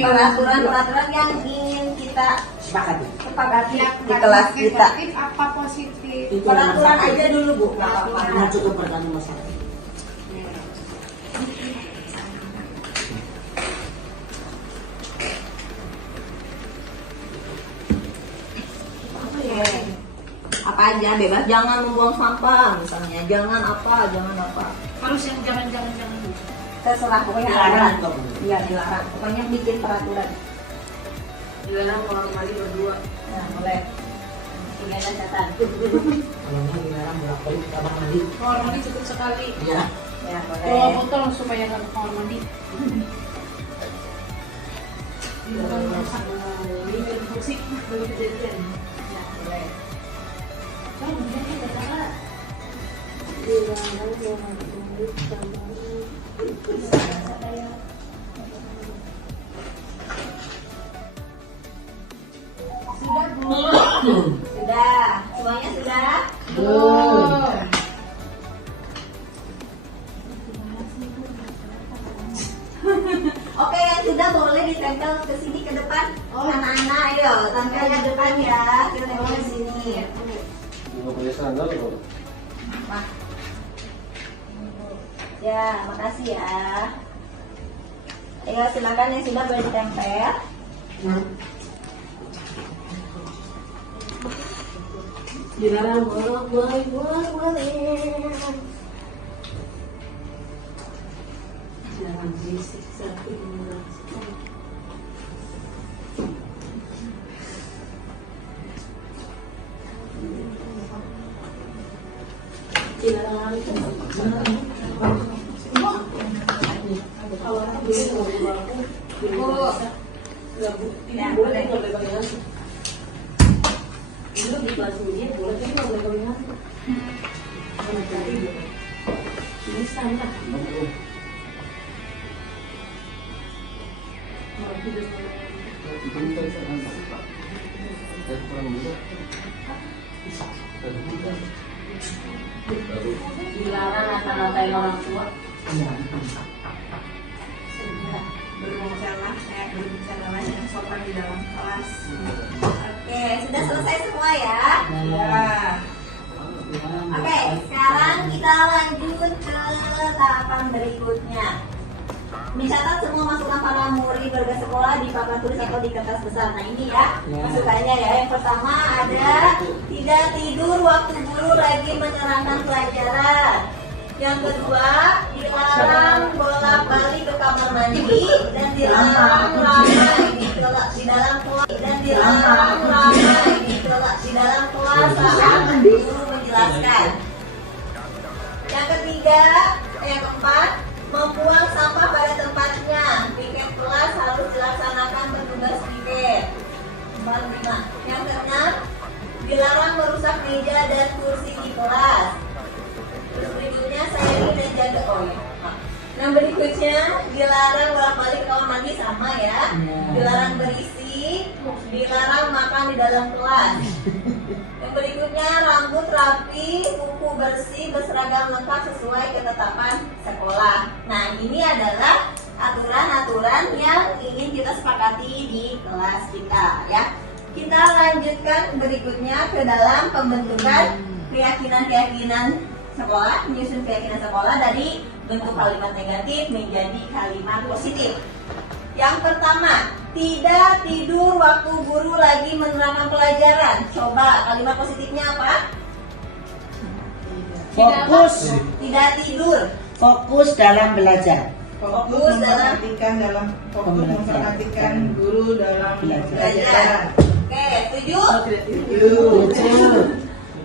Peraturan-peraturan yang ingin kita kita Sepakati. sepakati Yang di kelas kita. negatif apa positif? Itu Peraturan nomor aja satu. dulu Bu, nggak apa-apa. Nah, cukup peraturan nomor 1. Oke. Apa aja bebas, jangan membuang sampah misalnya, jangan apa. Harus yang jangan. Terserah pokoknya Dilarang, ada. Iya dilarang. Pokoknya bikin peraturan. Dilarang orang mandi berdua. Nah boleh. Ini ada catatan. Kalau nggak dilarang bolak-balik ke kamar mandi. Kamar mandi cukup sekali. Ya. Ya Bawa boleh. botol supaya nggak ke kamar mandi. Ini musik baru kejadian. Ya boleh. Sudah Bu. Sudah. Semuanya sudah. Oke, yang sudah boleh ditempel ke sini ke depan. Anak-anak, ayo tempel ke depan ya. Kita tempel ke sini. Nggak boleh sandal loh. Wah. Ya, makasih ya. Ayo silakan yang sudah boleh ditempel. Dilarang bolak-balik. Jangan berisik satu dilarang lari. Kalau aku boleh Ya, boleh. nggak boleh pakai handuk. Dulu di kelas ini boleh tapi nggak boleh pakai handuk. Kalau tadi boleh. Ini standar. Mau tidur dilarang ngata-ngatain orang tua. Berbicara yang sopan di dalam kelas. Oke, sudah selesai semua ya. Oke, sekarang kita lanjut ke tahapan berikutnya. Mencatat semua masukan para murid warga sekolah di papan tulis atau di kertas besar. Nah ini ya masukannya ya. Yang pertama ada tidak tidur waktu guru lagi menerangkan pelajaran. Yang kedua dilarang bolak-balik ke kamar mandi dan dilarang ramai di dalam kelas saat guru menjelaskan. Yang ketiga, yang keempat, membuang sampah pada tempatnya. Piket kelas harus dilaksanakan petugas piket. Yang keenam, dilarang merusak meja dan kursi di kelas. Terus berikutnya sayangi dan jaga Yang berikutnya dilarang bolak-balik ke kamar mandi sama ya. Dilarang berisi, dilarang makan di dalam kelas. Yang berikutnya rambut rapi, kuku bersih, berseragam lengkap sesuai ketetapan sekolah. Nah ini adalah aturan-aturan yang ingin kita sepakati di kelas kita ya. Kita lanjutkan berikutnya ke dalam pembentukan keyakinan-keyakinan sekolah, menyusun keyakinan sekolah dari bentuk kalimat negatif menjadi kalimat positif. Yang pertama, tidak tidur waktu guru lagi menerangkan pelajaran. Coba kalimat positifnya apa? Fokus. Tidak tidur. Fokus dalam belajar. Fokus dalam Memperhatikan guru dalam belajar. Oke, setuju?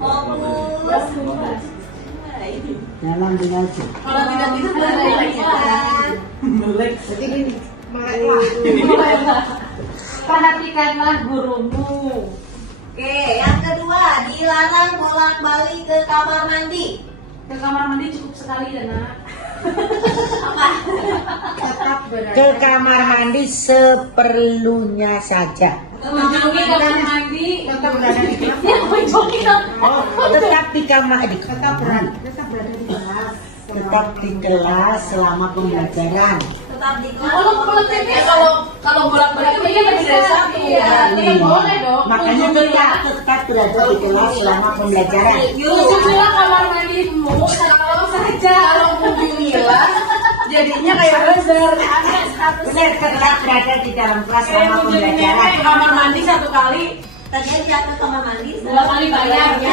Fokus Dalam belajar. Kalau tidak tidur boleh belajar. melek. Jadi gini, Perhatikanlah gurumu. Oke, yang kedua, dilarang bolak-balik ke kamar mandi. Ke kamar mandi cukup sekali ya nak. Apa? Tetap berada. Ke kamar mandi seperlunya saja. Mengunjungi kamar mandi. tetap berada di kelas. Oh, tetap di kamar Tetap berada di kelas. tetap di kelas selama pembelajaran. Tetap di kelas. Kalau bolak-balik bolak-balik kan dia lebih dari satu. Iya. Ya boleh dong. Makanya kita tetap berada di kelas selama pembelajaran. Tujuh Mila kamar mandimu kalau saja. Kalau Bumi Mila jadinya kayak buzzer. Benar, tetap berada di dalam kelas Kayak selama mau jadi pembelajaran. nenek kamar mandi 1 kali. Tadinya dia ke kamar mandi. 2 kali bayarnya.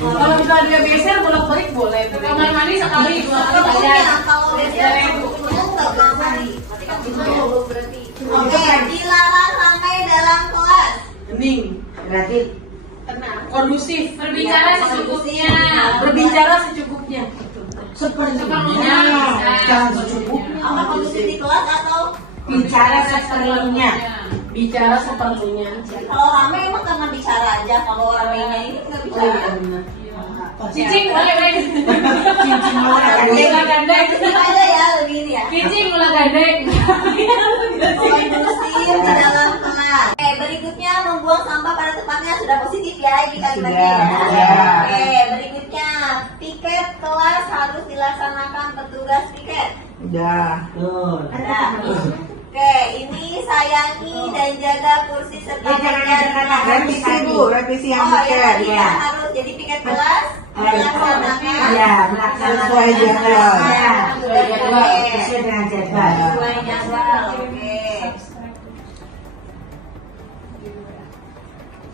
Kalau misalnya dia geser bolak-balik boleh. Kamar mandi sekali 2 kali bayar. Kemudian kalau biasanya kemudian ke kamar mandi. Berarti kan itu berarti. Oke, dilarang ramai dalam kelas. Hening, Berarti kondusif, Berbicara secukupnya. berbicara secukupnya. seperlunya, jangan secukupnya. Apa kondusif di kelas atau Bicara seperlunya. Bicara seperlunya. kalau ramai emang karena bicara aja, kalau ramainya ini nggak Oh iya bicara. benar. Cicing boleh boleh. Cincin orang Mula gandeng. Itu aja ya lebih ini ya. Cicing mula gandeng. Kondusif di dalam kelas. Oke, berikutnya membuang sampah pada tempatnya sudah positif ya ini kalimatnya ya. Sudah. Oke, berikutnya piket kelas harus dilaksanakan petugas piket. Udah. Tuh. Ada. Oke, ini sayangi dan jaga kursi serta meja. Revisi Bu, revisi yang Oh piket. ya, iya harus jadi piket kelas dilaksanakan. Ya, melaksanakan Sesuai jadwal. Ya, Sesuai jadwal. sesuai dengan jadwal. Sesuai jadwal. Oke.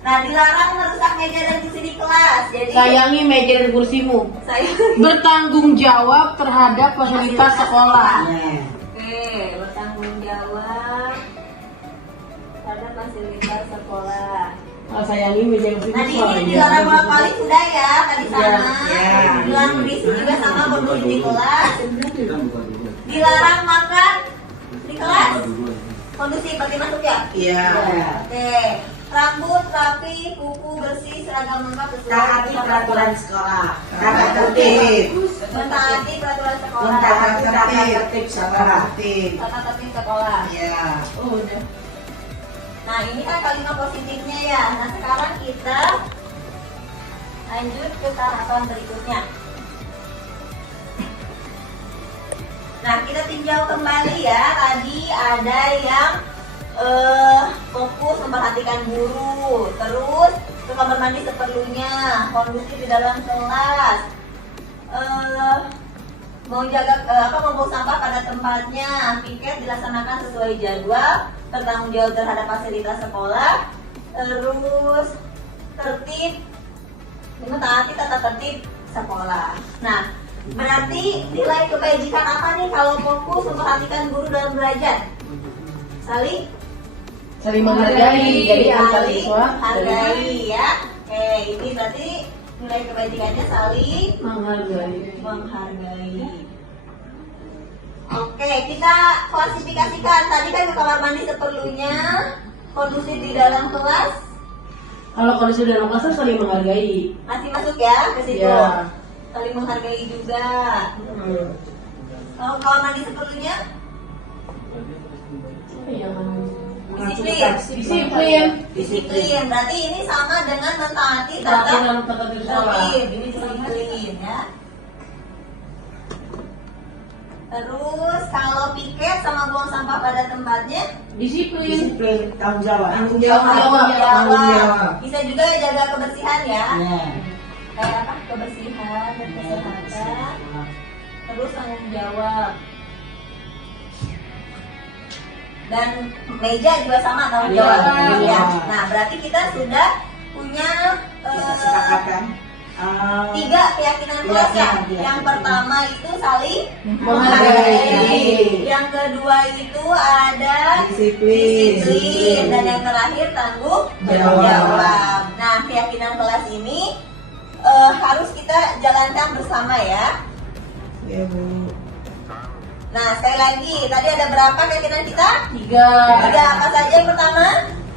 Nah, dilarang merusak meja dan kursi di kelas. Jadi Sayangi meja dan kursimu. saya Bertanggung jawab terhadap fasilitas sekolah. Ya. Oke, bertanggung jawab pada fasilitas sekolah. Sayangi meja dan kursimu. Nah, ini dilarang bolak-balik sudah ya tadi sama. Ya. Dilarang berisik juga sama kondusif di kelas. Kita bukan dulu. Dilarang makan di kelas. Kondusif berarti masuk ya? Iya. Oke. Rambut rapi, kuku bersih, seragam lengkap Taati sesuai peraturan sekolah. Tata tertib. mentaati peraturan sekolah. Mentaati tata tertib. tertib sekolah. Tertib. Tata tertib sekolah. Iya. Oh, udah. Nah, ini kan kalimat positifnya ya. Nah, sekarang kita lanjut ke tahapan berikutnya. Nah, kita tinjau kembali ya. Tadi ada yang fokus memperhatikan guru, terus ke kamar mandi seperlunya, kondusif di dalam kelas, membuang sampah pada tempatnya, piket dilaksanakan sesuai jadwal, bertanggung jawab terhadap fasilitas sekolah, terus tertib, mentaati tata tertib sekolah. Nah, berarti nilai kebajikan apa nih kalau fokus memperhatikan guru dalam belajar? Saling menghargai. Jadi antar saling siswa hargai ya. Oke, ini berarti nilai kebajikannya saling menghargai. Oke, kita klasifikasikan. Tadi kan ke kamar mandi seperlunya, kondusif di dalam kelas, Kalau kondisi dalam kelas kan saling menghargai. masih masuk ya ke situ. Ya. Saling menghargai juga. Kalau kamar mandi seperlunya, disiplin. Disiplin. Berarti ini sama dengan mentaati Peraturan tata tata tertib sekolah. tertib. Ini disiplin ya. Terus kalau piket sama buang sampah pada tempatnya, Disiplin. Disiplin, tanggung jawab. Tanggung jawab. tanggung Tanggung jawab. jawab. Bisa juga jaga kebersihan ya. Ya. Kayak apa? Kebersihan dan kesehatan. Terus tanggung jawab. Dan meja juga sama tanggung Iya, jawab. iya. Ya. Nah, berarti kita sudah punya Kesepakatan. 3 keyakinan kelas ya. Iya. Yang pertama itu saling Menghargai. Yang kedua itu ada Disiplin. disiplin. Dan yang terakhir tanggung Jawab. jawab. Nah, keyakinan kelas ini harus kita jalankan bersama ya. Iya Bu. Nah, sekali lagi, tadi ada berapa keyakinan kita? 3. 3. Apa saja yang pertama?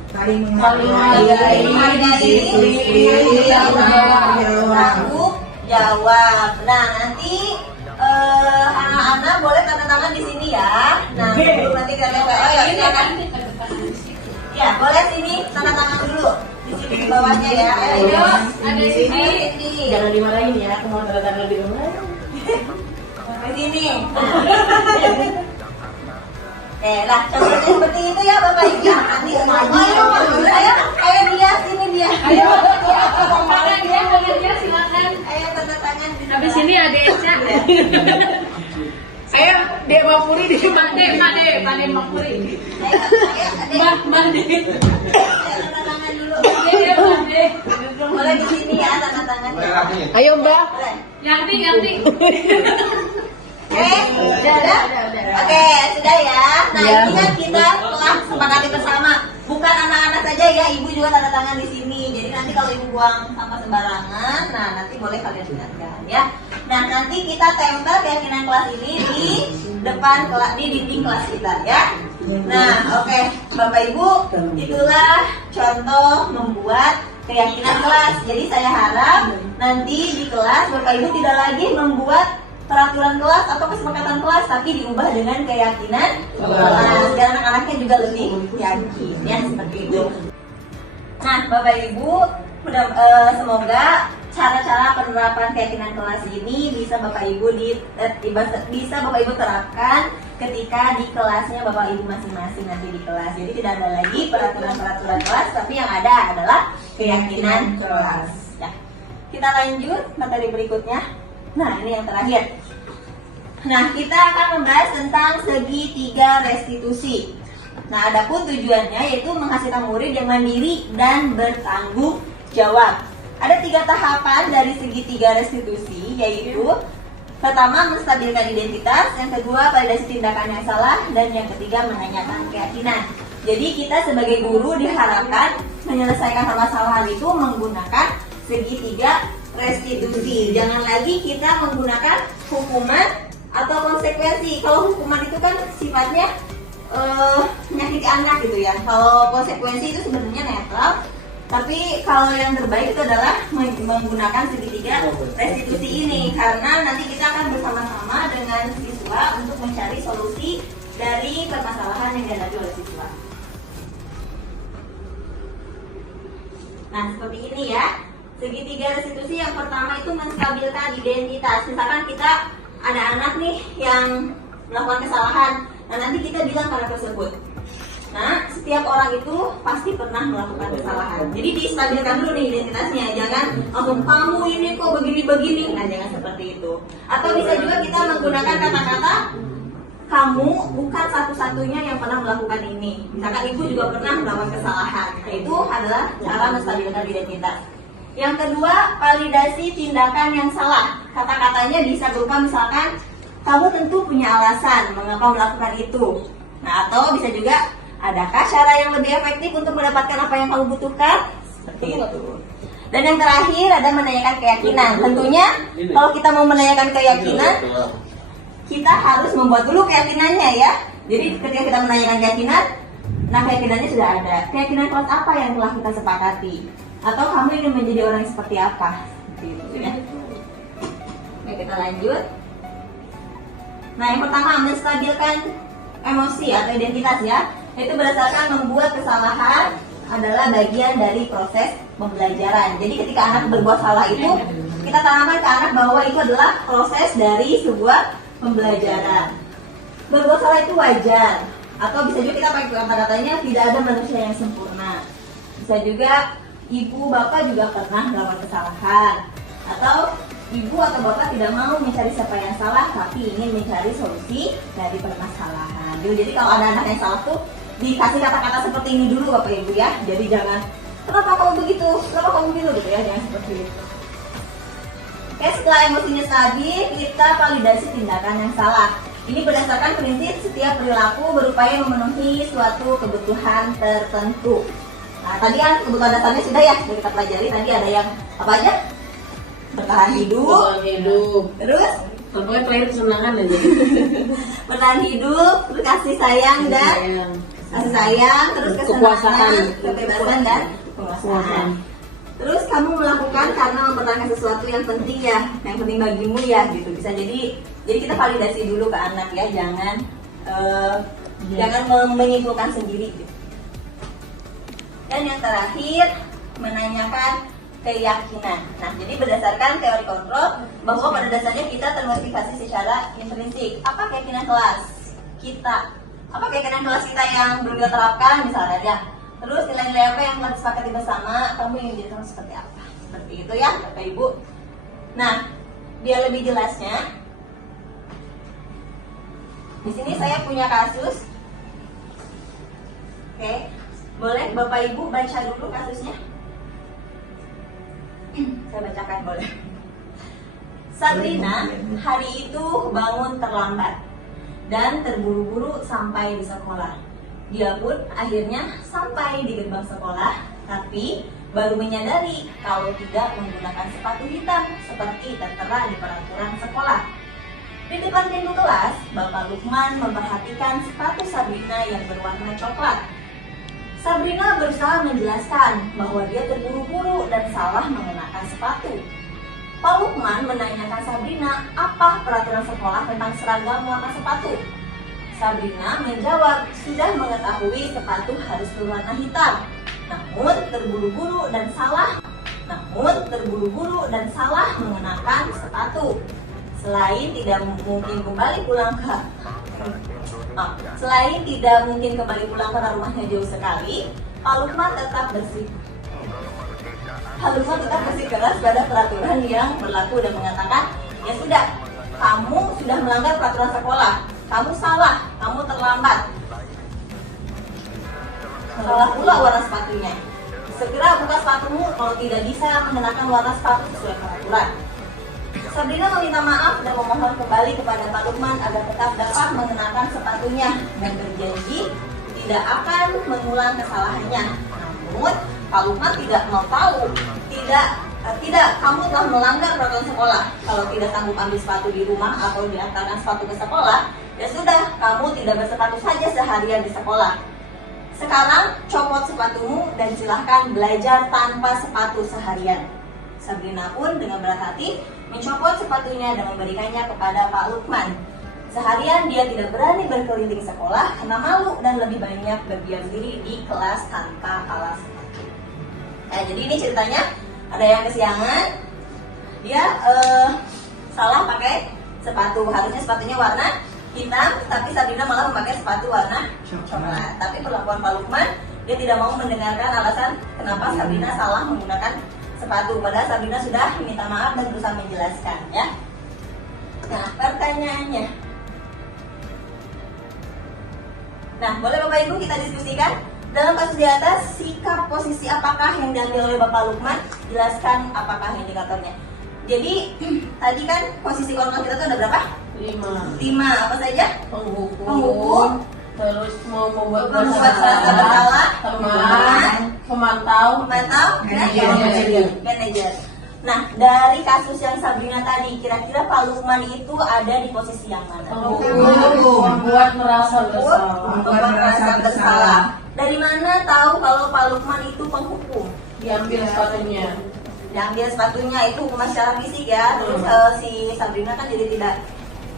Saling Saling menghargai. menghargai. Disiplin. Jawab. Tanggung jawab. Nah, nanti anak-anak boleh tanda tangan di sini ya. Nah, sebelum nanti kita lihat. Oh ya, silakan. Ya, boleh sini tanda tangan dulu. Di sini di bawahnya ya. Ayo, Ada di sini. sini. Jangan dimarahin ya, aku mau tanda tangan di rumah. Di sini. Oke, lah contohnya seperti itu ya Bapak Ibu. Nanti semua Ayo, Dek Mapuri di Pade Makuri. Mbak Dek. Tanda tangan dulu. Boleh di sini ya tanda tangan. Ayo Mbak. Boleh. Yang ting. Oke, sudah. Oke, sudah ya. Nah, Ya. ini kan kita telah sepakati bersama. Bukan anak-anak saja ya, ibu juga tanda tangan di sini. Jadi nanti kalau ibu buang sampah sembarangan, nah nanti boleh kalian ingatkan ya. Nah, nanti kita tempel keyakinan kelas ini di depan kelas, di dinding kelas kita ya. Nah, oke, Bapak Ibu, itulah contoh membuat keyakinan kelas. Jadi saya harap nanti di kelas Bapak Ibu tidak lagi membuat peraturan kelas atau kesepakatan kelas, tapi diubah dengan keyakinan kelas. Biar anak-anaknya juga lebih yakin ya, seperti itu. Nah, Bapak Ibu, semoga cara-cara penerapan keyakinan kelas ini bisa Bapak Ibu bisa Bapak Ibu terapkan ketika di kelasnya Bapak Ibu masing-masing nanti di kelas. Jadi tidak ada lagi peraturan-peraturan kelas, tapi yang ada adalah keyakinan kelas. Ya. Kita lanjut materi berikutnya. Nah, ini yang terakhir. Nah, kita akan membahas tentang segitiga restitusi. Nah, adapun tujuannya yaitu menghasilkan murid yang mandiri dan bertanggung jawab. Ada 3 tahapan dari segitiga restitusi, yaitu pertama menstabilkan identitas, yang kedua validasi tindakan yang salah, dan yang ketiga menanyakan keyakinan. Jadi kita sebagai guru diharapkan menyelesaikan permasalahan itu menggunakan segitiga restitusi. Jangan lagi kita menggunakan hukuman atau konsekuensi. Kalau hukuman itu kan sifatnya menyakiti anak gitu ya. Kalau konsekuensi itu sebenarnya netral. Tapi kalau yang terbaik itu adalah menggunakan segitiga restitusi ini, karena nanti kita akan bersama-sama dengan siswa untuk mencari solusi dari permasalahan yang dihadapi oleh siswa. Nah, seperti ini ya. Segitiga restitusi yang pertama itu menstabilkan identitas. Misalkan kita ada anak nih yang melakukan kesalahan, nah nanti kita bilang pada tersebut. Nah, setiap orang itu pasti pernah melakukan kesalahan. Jadi distabilkan dulu nih identitasnya, jangan langsung kamu ini kok begini-begini. Nah, jangan seperti itu. Atau bisa juga kita menggunakan kata-kata kamu bukan satu-satunya yang pernah melakukan ini. Misalkan ibu juga pernah melakukan kesalahan. Nah, itu adalah cara menstabilkan identitas. Yang kedua, validasi tindakan yang salah. Kata-katanya bisa berupa misalkan, kamu tentu punya alasan mengapa melakukan itu. Nah, atau bisa juga, adakah cara yang lebih efektif untuk mendapatkan apa yang kamu butuhkan? Seperti itu. Dan yang terakhir ada menanyakan keyakinan. Tentunya kalau kita mau menanyakan keyakinan, kita harus membuat dulu keyakinannya ya. Jadi ketika kita menanyakan keyakinan, nah keyakinannya sudah ada. Keyakinan kelas apa yang telah kita sepakati? Atau kamu ingin menjadi orang yang seperti apa? Seperti itu ya. Oke, kita lanjut. Nah, yang pertama menstabilkan emosi atau identitas ya. Itu berdasarkan membuat kesalahan adalah bagian dari proses pembelajaran. Jadi ketika anak berbuat salah itu, kita tanamkan ke anak bahwa itu adalah proses dari sebuah pembelajaran. Berbuat salah itu wajar. Atau bisa juga kita pakai kata-katanya tidak ada manusia yang sempurna. Bisa juga ibu bapak juga pernah melakukan kesalahan, atau ibu atau bapak tidak mau mencari siapa yang salah tapi ingin mencari solusi dari permasalahan. Jadi kalau ada anak yang salah tuh dikasih kata-kata seperti ini dulu bapak ibu ya. Jadi jangan kenapa kamu begitu, kenapa kamu begitu gitu ya, jangan seperti itu. Oke, setelah emosinya stabil, kita validasi tindakan yang salah. Ini berdasarkan prinsip setiap perilaku berupaya memenuhi suatu kebutuhan tertentu. Nah, tadi kan kebutuhan dasarnya sudah ya, sudah kita pelajari. Tadi ada yang apa aja? Bertahan hidup. Terus? Pokoknya terakhir kesenangan aja. Bertahan hidup, terus kasih sayang dan kasih sayang, terus kesenangan, kebebasan dan kekuasaan. Terus kamu melakukan karena mempertahankan sesuatu yang penting ya, yang penting bagimu ya, gitu. Bisa jadi kita validasi dulu ke anak ya, jangan menyimpulkan sendiri. Gitu. Dan yang terakhir, menanyakan keyakinan. Nah, jadi berdasarkan teori kontrol, bahwa pada dasarnya kita termotivasi secara intrinsik. Apa keyakinan kelas kita? Apa keyakinan kelas kita yang belum kita terapkan misalnya ya? Terus nilai-nilai apa yang telah disepakati bersama, kamu ingin jadi orang seperti apa? Seperti itu ya, Bapak Ibu. Nah, biar lebih jelasnya, Di sini saya punya kasus. Oke, boleh Bapak Ibu baca dulu kasusnya? Saya bacakan boleh. Sabrina hari itu bangun terlambat dan terburu-buru sampai di sekolah. Dia pun akhirnya sampai di gerbang sekolah, tapi baru menyadari kalau tidak menggunakan sepatu hitam seperti tertera di peraturan sekolah. Di depan pintu kelas, Bapak Lukman memperhatikan sepatu Sabrina yang berwarna coklat. Sabrina berusaha menjelaskan bahwa dia terburu-buru dan salah mengenakan sepatu. Pak Lukman menanyakan Sabrina apa peraturan sekolah tentang seragam warna sepatu. Sabrina menjawab sudah mengetahui sepatu harus berwarna hitam, namun terburu-buru dan salah mengenakan sepatu. Selain tidak mungkin kembali pulang ke rumahnya jauh sekali, Pak Lukman tetap bersikeras pada peraturan yang berlaku dan mengatakan, ya sudah, kamu sudah melanggar peraturan sekolah, kamu salah, kamu terlambat. Salah pula warna sepatunya. Segera buka sepatumu kalau tidak bisa mengenakan warna sepatu sesuai peraturan. Sabrina meminta maaf dan memohon kembali kepada Pak Lukman agar tetap dapat mengenakan sepatunya dan berjanji tidak akan mengulang kesalahannya. Namun Pak Lukman tidak mau tahu. Tidak, kamu telah melanggar peraturan sekolah. Kalau tidak sanggup ambil sepatu di rumah atau diantarkan sepatu ke sekolah, ya sudah, kamu tidak bersepatu saja seharian di sekolah. Sekarang copot sepatumu dan silahkan belajar tanpa sepatu seharian. Sabrina pun dengan berat hati mencopot sepatunya dan memberikannya kepada Pak Lukman. Seharian dia tidak berani berkeliling sekolah karena malu dan lebih banyak berdiam diri di kelas tanpa alas sepatu. Nah, jadi ini ceritanya ada yang kesiangan, dia salah pakai sepatu, harusnya sepatunya warna hitam, tapi Sabrina malah memakai sepatu warna coklat. Tapi perlakuan Pak Lukman, dia tidak mau mendengarkan alasan kenapa Sabrina salah menggunakan sepatu, padahal Sabrina sudah minta maaf dan berusaha menjelaskan, ya. Nah, pertanyaannya, boleh Bapak Ibu kita diskusikan dalam kasus di atas, sikap posisi apakah yang diambil oleh Bapak Lukman? Jelaskan apakah indikatornya. Jadi tadi kan posisi kontrol kita itu ada berapa? 5. Apa saja? Penghukum, terus mau membuat rasa bersalah, memantau, manajer. Nah, dari kasus yang Sabrina tadi, kira-kira Pak Lukman itu ada di posisi yang mana? membuat merasa bersalah. Dari mana tahu kalau Pak Lukman itu penghukum? diambil sepatunya. Diambil sepatunya itu hukuman secara fisik, ya. Terus si Sabrina kan jadi tidak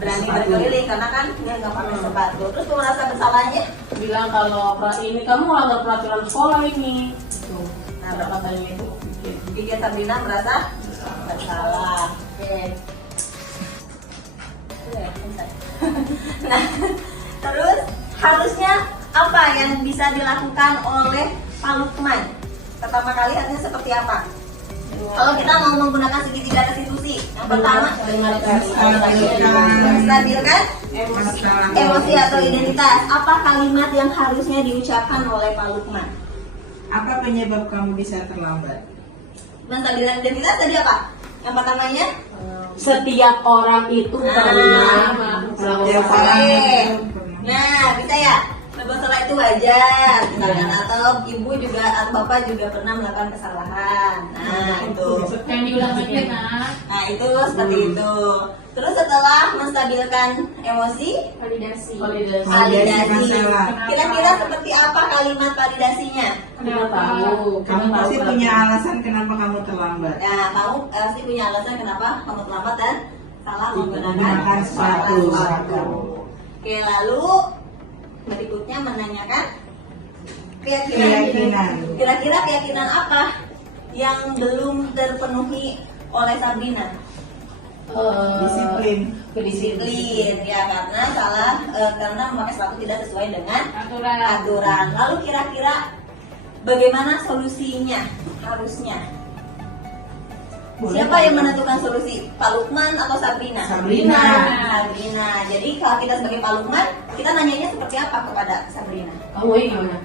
berani berkeliling karena kan dia nggak pakai sepatu. Terus merasa bersalahnya Bilang kalau ini kamu melanggar peraturan sekolah ini. Tuh. Nah, Katanya itu. bikin Sabrina merasa bersalah. Oke. Nah, terus harusnya apa yang bisa dilakukan oleh Pak Lukman? Pertama kali harusnya seperti apa? Kalau kita mau menggunakan segitiga restitusi, yang pertama menstabilkan emosi atau identitas. Apa kalimat yang harusnya diucapkan oleh Pak Lukman? Apa penyebab kamu bisa terlambat? Menstabilkan identitas tadi apa? Yang pertamanya Setiap orang itu pernah melakukan Nah, bisa ya? Berbuat salah itu wajar, misalkan, atau ibu juga atau bapak juga pernah melakukan kesalahan. Nah, itu. Yang diulang lagi, Nak. Nah, itu seperti itu. Terus setelah menstabilkan emosi, Validasi. validasi. Kira-kira seperti apa kalimat validasinya? Kamu pasti punya alasan kenapa kamu terlambat. Nah, kamu pasti punya alasan kenapa kamu terlambat dan salah menggunakan Menggunakan sepatu. Oke, lalu berikutnya menanyakan Keyakinan. Kira-kira keyakinan apa yang belum terpenuhi oleh Sabrina? Disiplin. Disiplin, ya, karena memakai sepatu tidak sesuai dengan Aturan. aturan. Lalu kira-kira bagaimana solusinya harusnya? Siapa yang menentukan solusi? Pak Lukman atau Sabrina? Sabrina. Sabrina. Jadi kalau kita sebagai Pak Lukman, kita nanyanya seperti apa kepada Sabrina? Kamu ini gimana?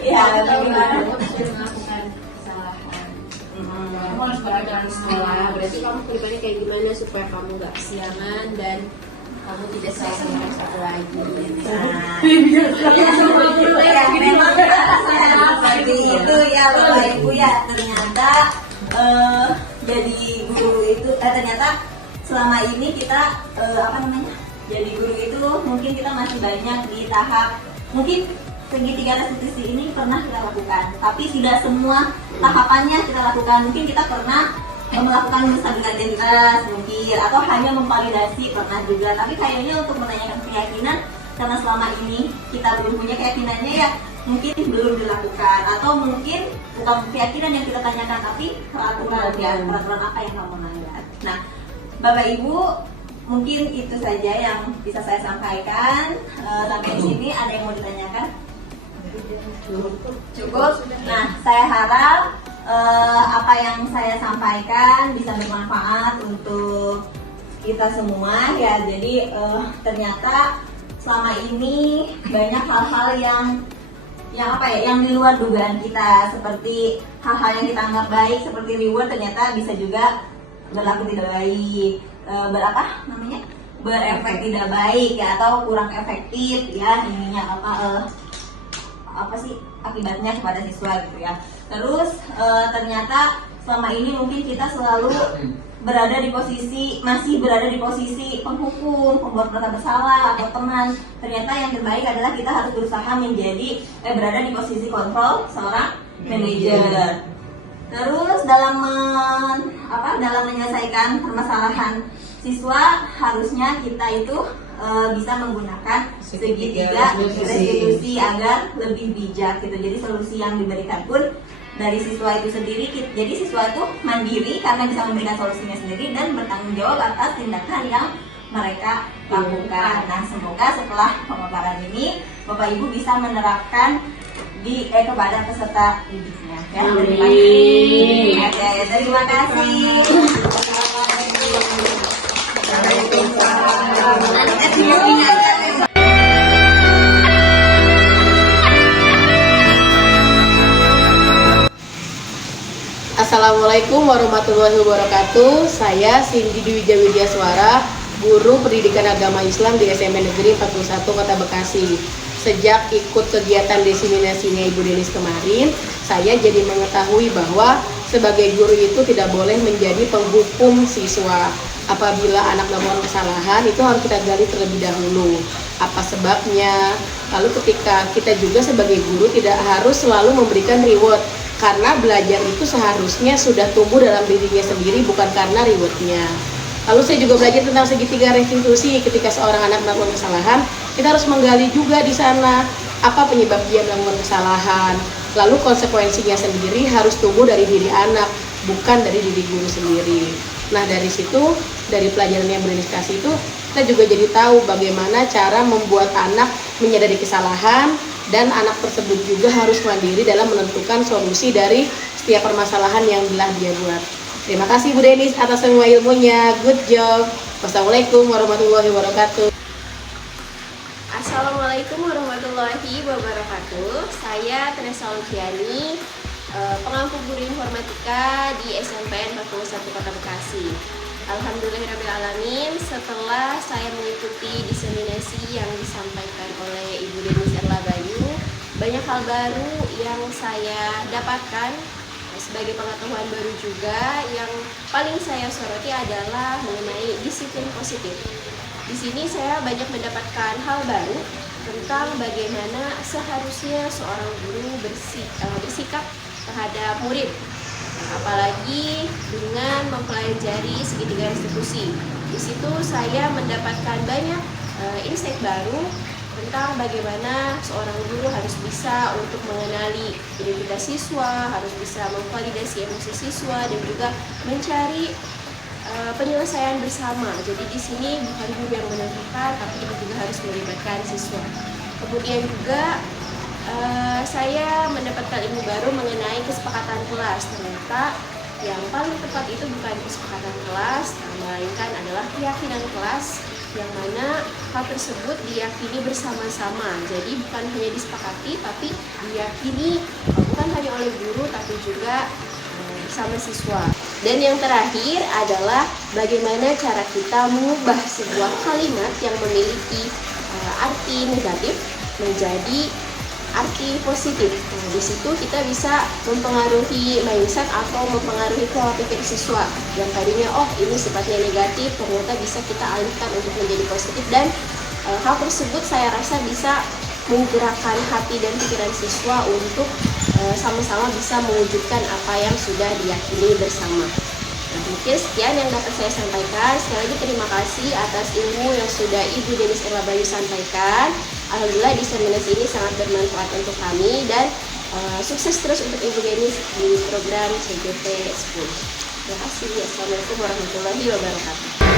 Ya, Kalau gimana? kamu sudah melakukan kesalahan, kamu harus belajar di sekolah. Berarti kamu kedepannya kayak gimana supaya kamu gak kesiangan dan kamu tidak salah yang satu lagi. Nah, ya, memang seperti itu ya Bapak Ibu ya. Ternyata jadi guru itu ternyata selama ini kita jadi guru itu mungkin kita masih banyak di tahap mungkin segitiga restitusi ini pernah kita lakukan, tapi tidak semua tahapannya kita lakukan. Mungkin kita pernah melakukan menstabilkan identitas mungkin, atau hanya memvalidasi pernah juga. Tapi kayaknya untuk menanyakan keyakinan, karena selama ini kita belum punya keyakinannya ya, mungkin belum dilakukan. Atau mungkin bukan keyakinan yang kita tanyakan, tapi peraturan ya, peraturan apa yang kamu melanggar. Nah, Bapak Ibu, mungkin itu saja yang bisa saya sampaikan. Sampai di sini ada yang mau ditanyakan? Cukup. Nah, saya harap apa yang saya sampaikan bisa bermanfaat untuk kita semua ya. Jadi ternyata selama ini banyak hal-hal yang di luar dugaan kita, seperti hal-hal yang kita anggap baik seperti reward ternyata bisa juga berlaku tidak baik, berefek tidak baik ya, atau kurang efektif ya ininya akibatnya kepada siswa gitu ya. Terus ternyata selama ini mungkin kita selalu masih berada di posisi penghukum, pembuat merasa bersalah atau teman. Ternyata yang terbaik adalah kita harus berusaha berada di posisi kontrol seorang manajer. Terus dalam menyelesaikan permasalahan siswa, harusnya kita itu bisa menggunakan segitiga restitusi agar lebih bijak gitu. Jadi solusi yang diberikan pun dari siswa itu sendiri. Jadi siswa itu mandiri karena bisa memberikan solusinya sendiri dan bertanggung jawab atas tindakan yang mereka lakukan. Nah, semoga setelah pemaparan ini Bapak Ibu bisa menerapkan kepada peserta didiknya ya. Terima kasih. Assalamualaikum warahmatullahi wabarakatuh. Saya Cindy Dwi Widyaswara, guru pendidikan agama Islam di SMA Negeri 41 Kota Bekasi. Sejak ikut kegiatan diseminasinya Ibu Denis kemarin, saya jadi mengetahui bahwa sebagai guru itu tidak boleh menjadi penghukum siswa. Apabila anak melakukan kesalahan, itu harus kita gali terlebih dahulu. Apa sebabnya? Lalu ketika kita juga sebagai guru tidak harus selalu memberikan reward, karena belajar itu seharusnya sudah tumbuh dalam dirinya sendiri, bukan karena rewardnya. Lalu saya juga belajar tentang segitiga restitusi. Ketika seorang anak melakukan kesalahan, kita harus menggali juga di sana apa penyebab dia melakukan kesalahan. Lalu konsekuensinya sendiri harus tumbuh dari diri anak, bukan dari diri guru sendiri. Nah, dari situ, dari pelajaran yang berinisiasi itu, kita juga jadi tahu bagaimana cara membuat anak menyadari kesalahan, dan anak tersebut juga harus mandiri dalam menentukan solusi dari setiap permasalahan yang telah dia buat. Terima kasih Bu Denis atas semua ilmunya. Good job. Wassalamualaikum warahmatullahi wabarakatuh. Assalamualaikum warahmatullahi wabarakatuh. Saya Teresa Luciani, pengampu guru informatika di SMPN 41 Kota Bekasi. Alhamdulillahirrahmanirrahim, setelah saya mengikuti diseminasi yang disampaikan oleh Ibu Denis Erlabayu, banyak hal baru yang saya dapatkan sebagai pengetahuan baru juga. Yang paling saya soroti adalah mengenai disiplin positif. Di sini saya banyak mendapatkan hal baru tentang bagaimana seharusnya seorang guru bersikap terhadap murid, apalagi dengan mempelajari segitiga restitusi. Di situ saya mendapatkan banyak insight baru tentang bagaimana seorang guru harus bisa untuk mengenali identitas siswa, harus bisa memvalidasi emosi siswa, dan juga mencari penyelesaian bersama. Jadi di sini bukan guru yang menentukan, tapi kita juga harus melibatkan siswa. Kemudian juga saya mendapatkan ilmu baru mengenai kesepakatan kelas. Ternyata yang paling tepat itu bukan kesepakatan kelas, melainkan adalah keyakinan kelas yang mana hal tersebut diyakini bersama-sama. Jadi bukan hanya disepakati, tapi diyakini bukan hanya oleh guru, tapi juga bersama siswa. Dan yang terakhir adalah bagaimana cara kita mengubah sebuah kalimat yang memiliki arti negatif menjadi arti positif. Nah, di situ kita bisa mempengaruhi mindset atau mempengaruhi pola pikir siswa yang tadinya ini sifatnya negatif, ternyata bisa kita alihkan untuk menjadi positif, dan hal tersebut saya rasa bisa menggerakkan hati dan pikiran siswa untuk sama-sama bisa mewujudkan apa yang sudah diyakini bersama. Nah, mungkin sekian yang dapat saya sampaikan. Sekali lagi terima kasih atas ilmu yang sudah Ibu Denis Erla Bayu sampaikan. Alhamdulillah diseminasi ini sangat bermanfaat untuk kami, dan sukses terus untuk Ibu Denis di program CGP 10. Terima kasih. Assalamualaikum warahmatullahi wabarakatuh.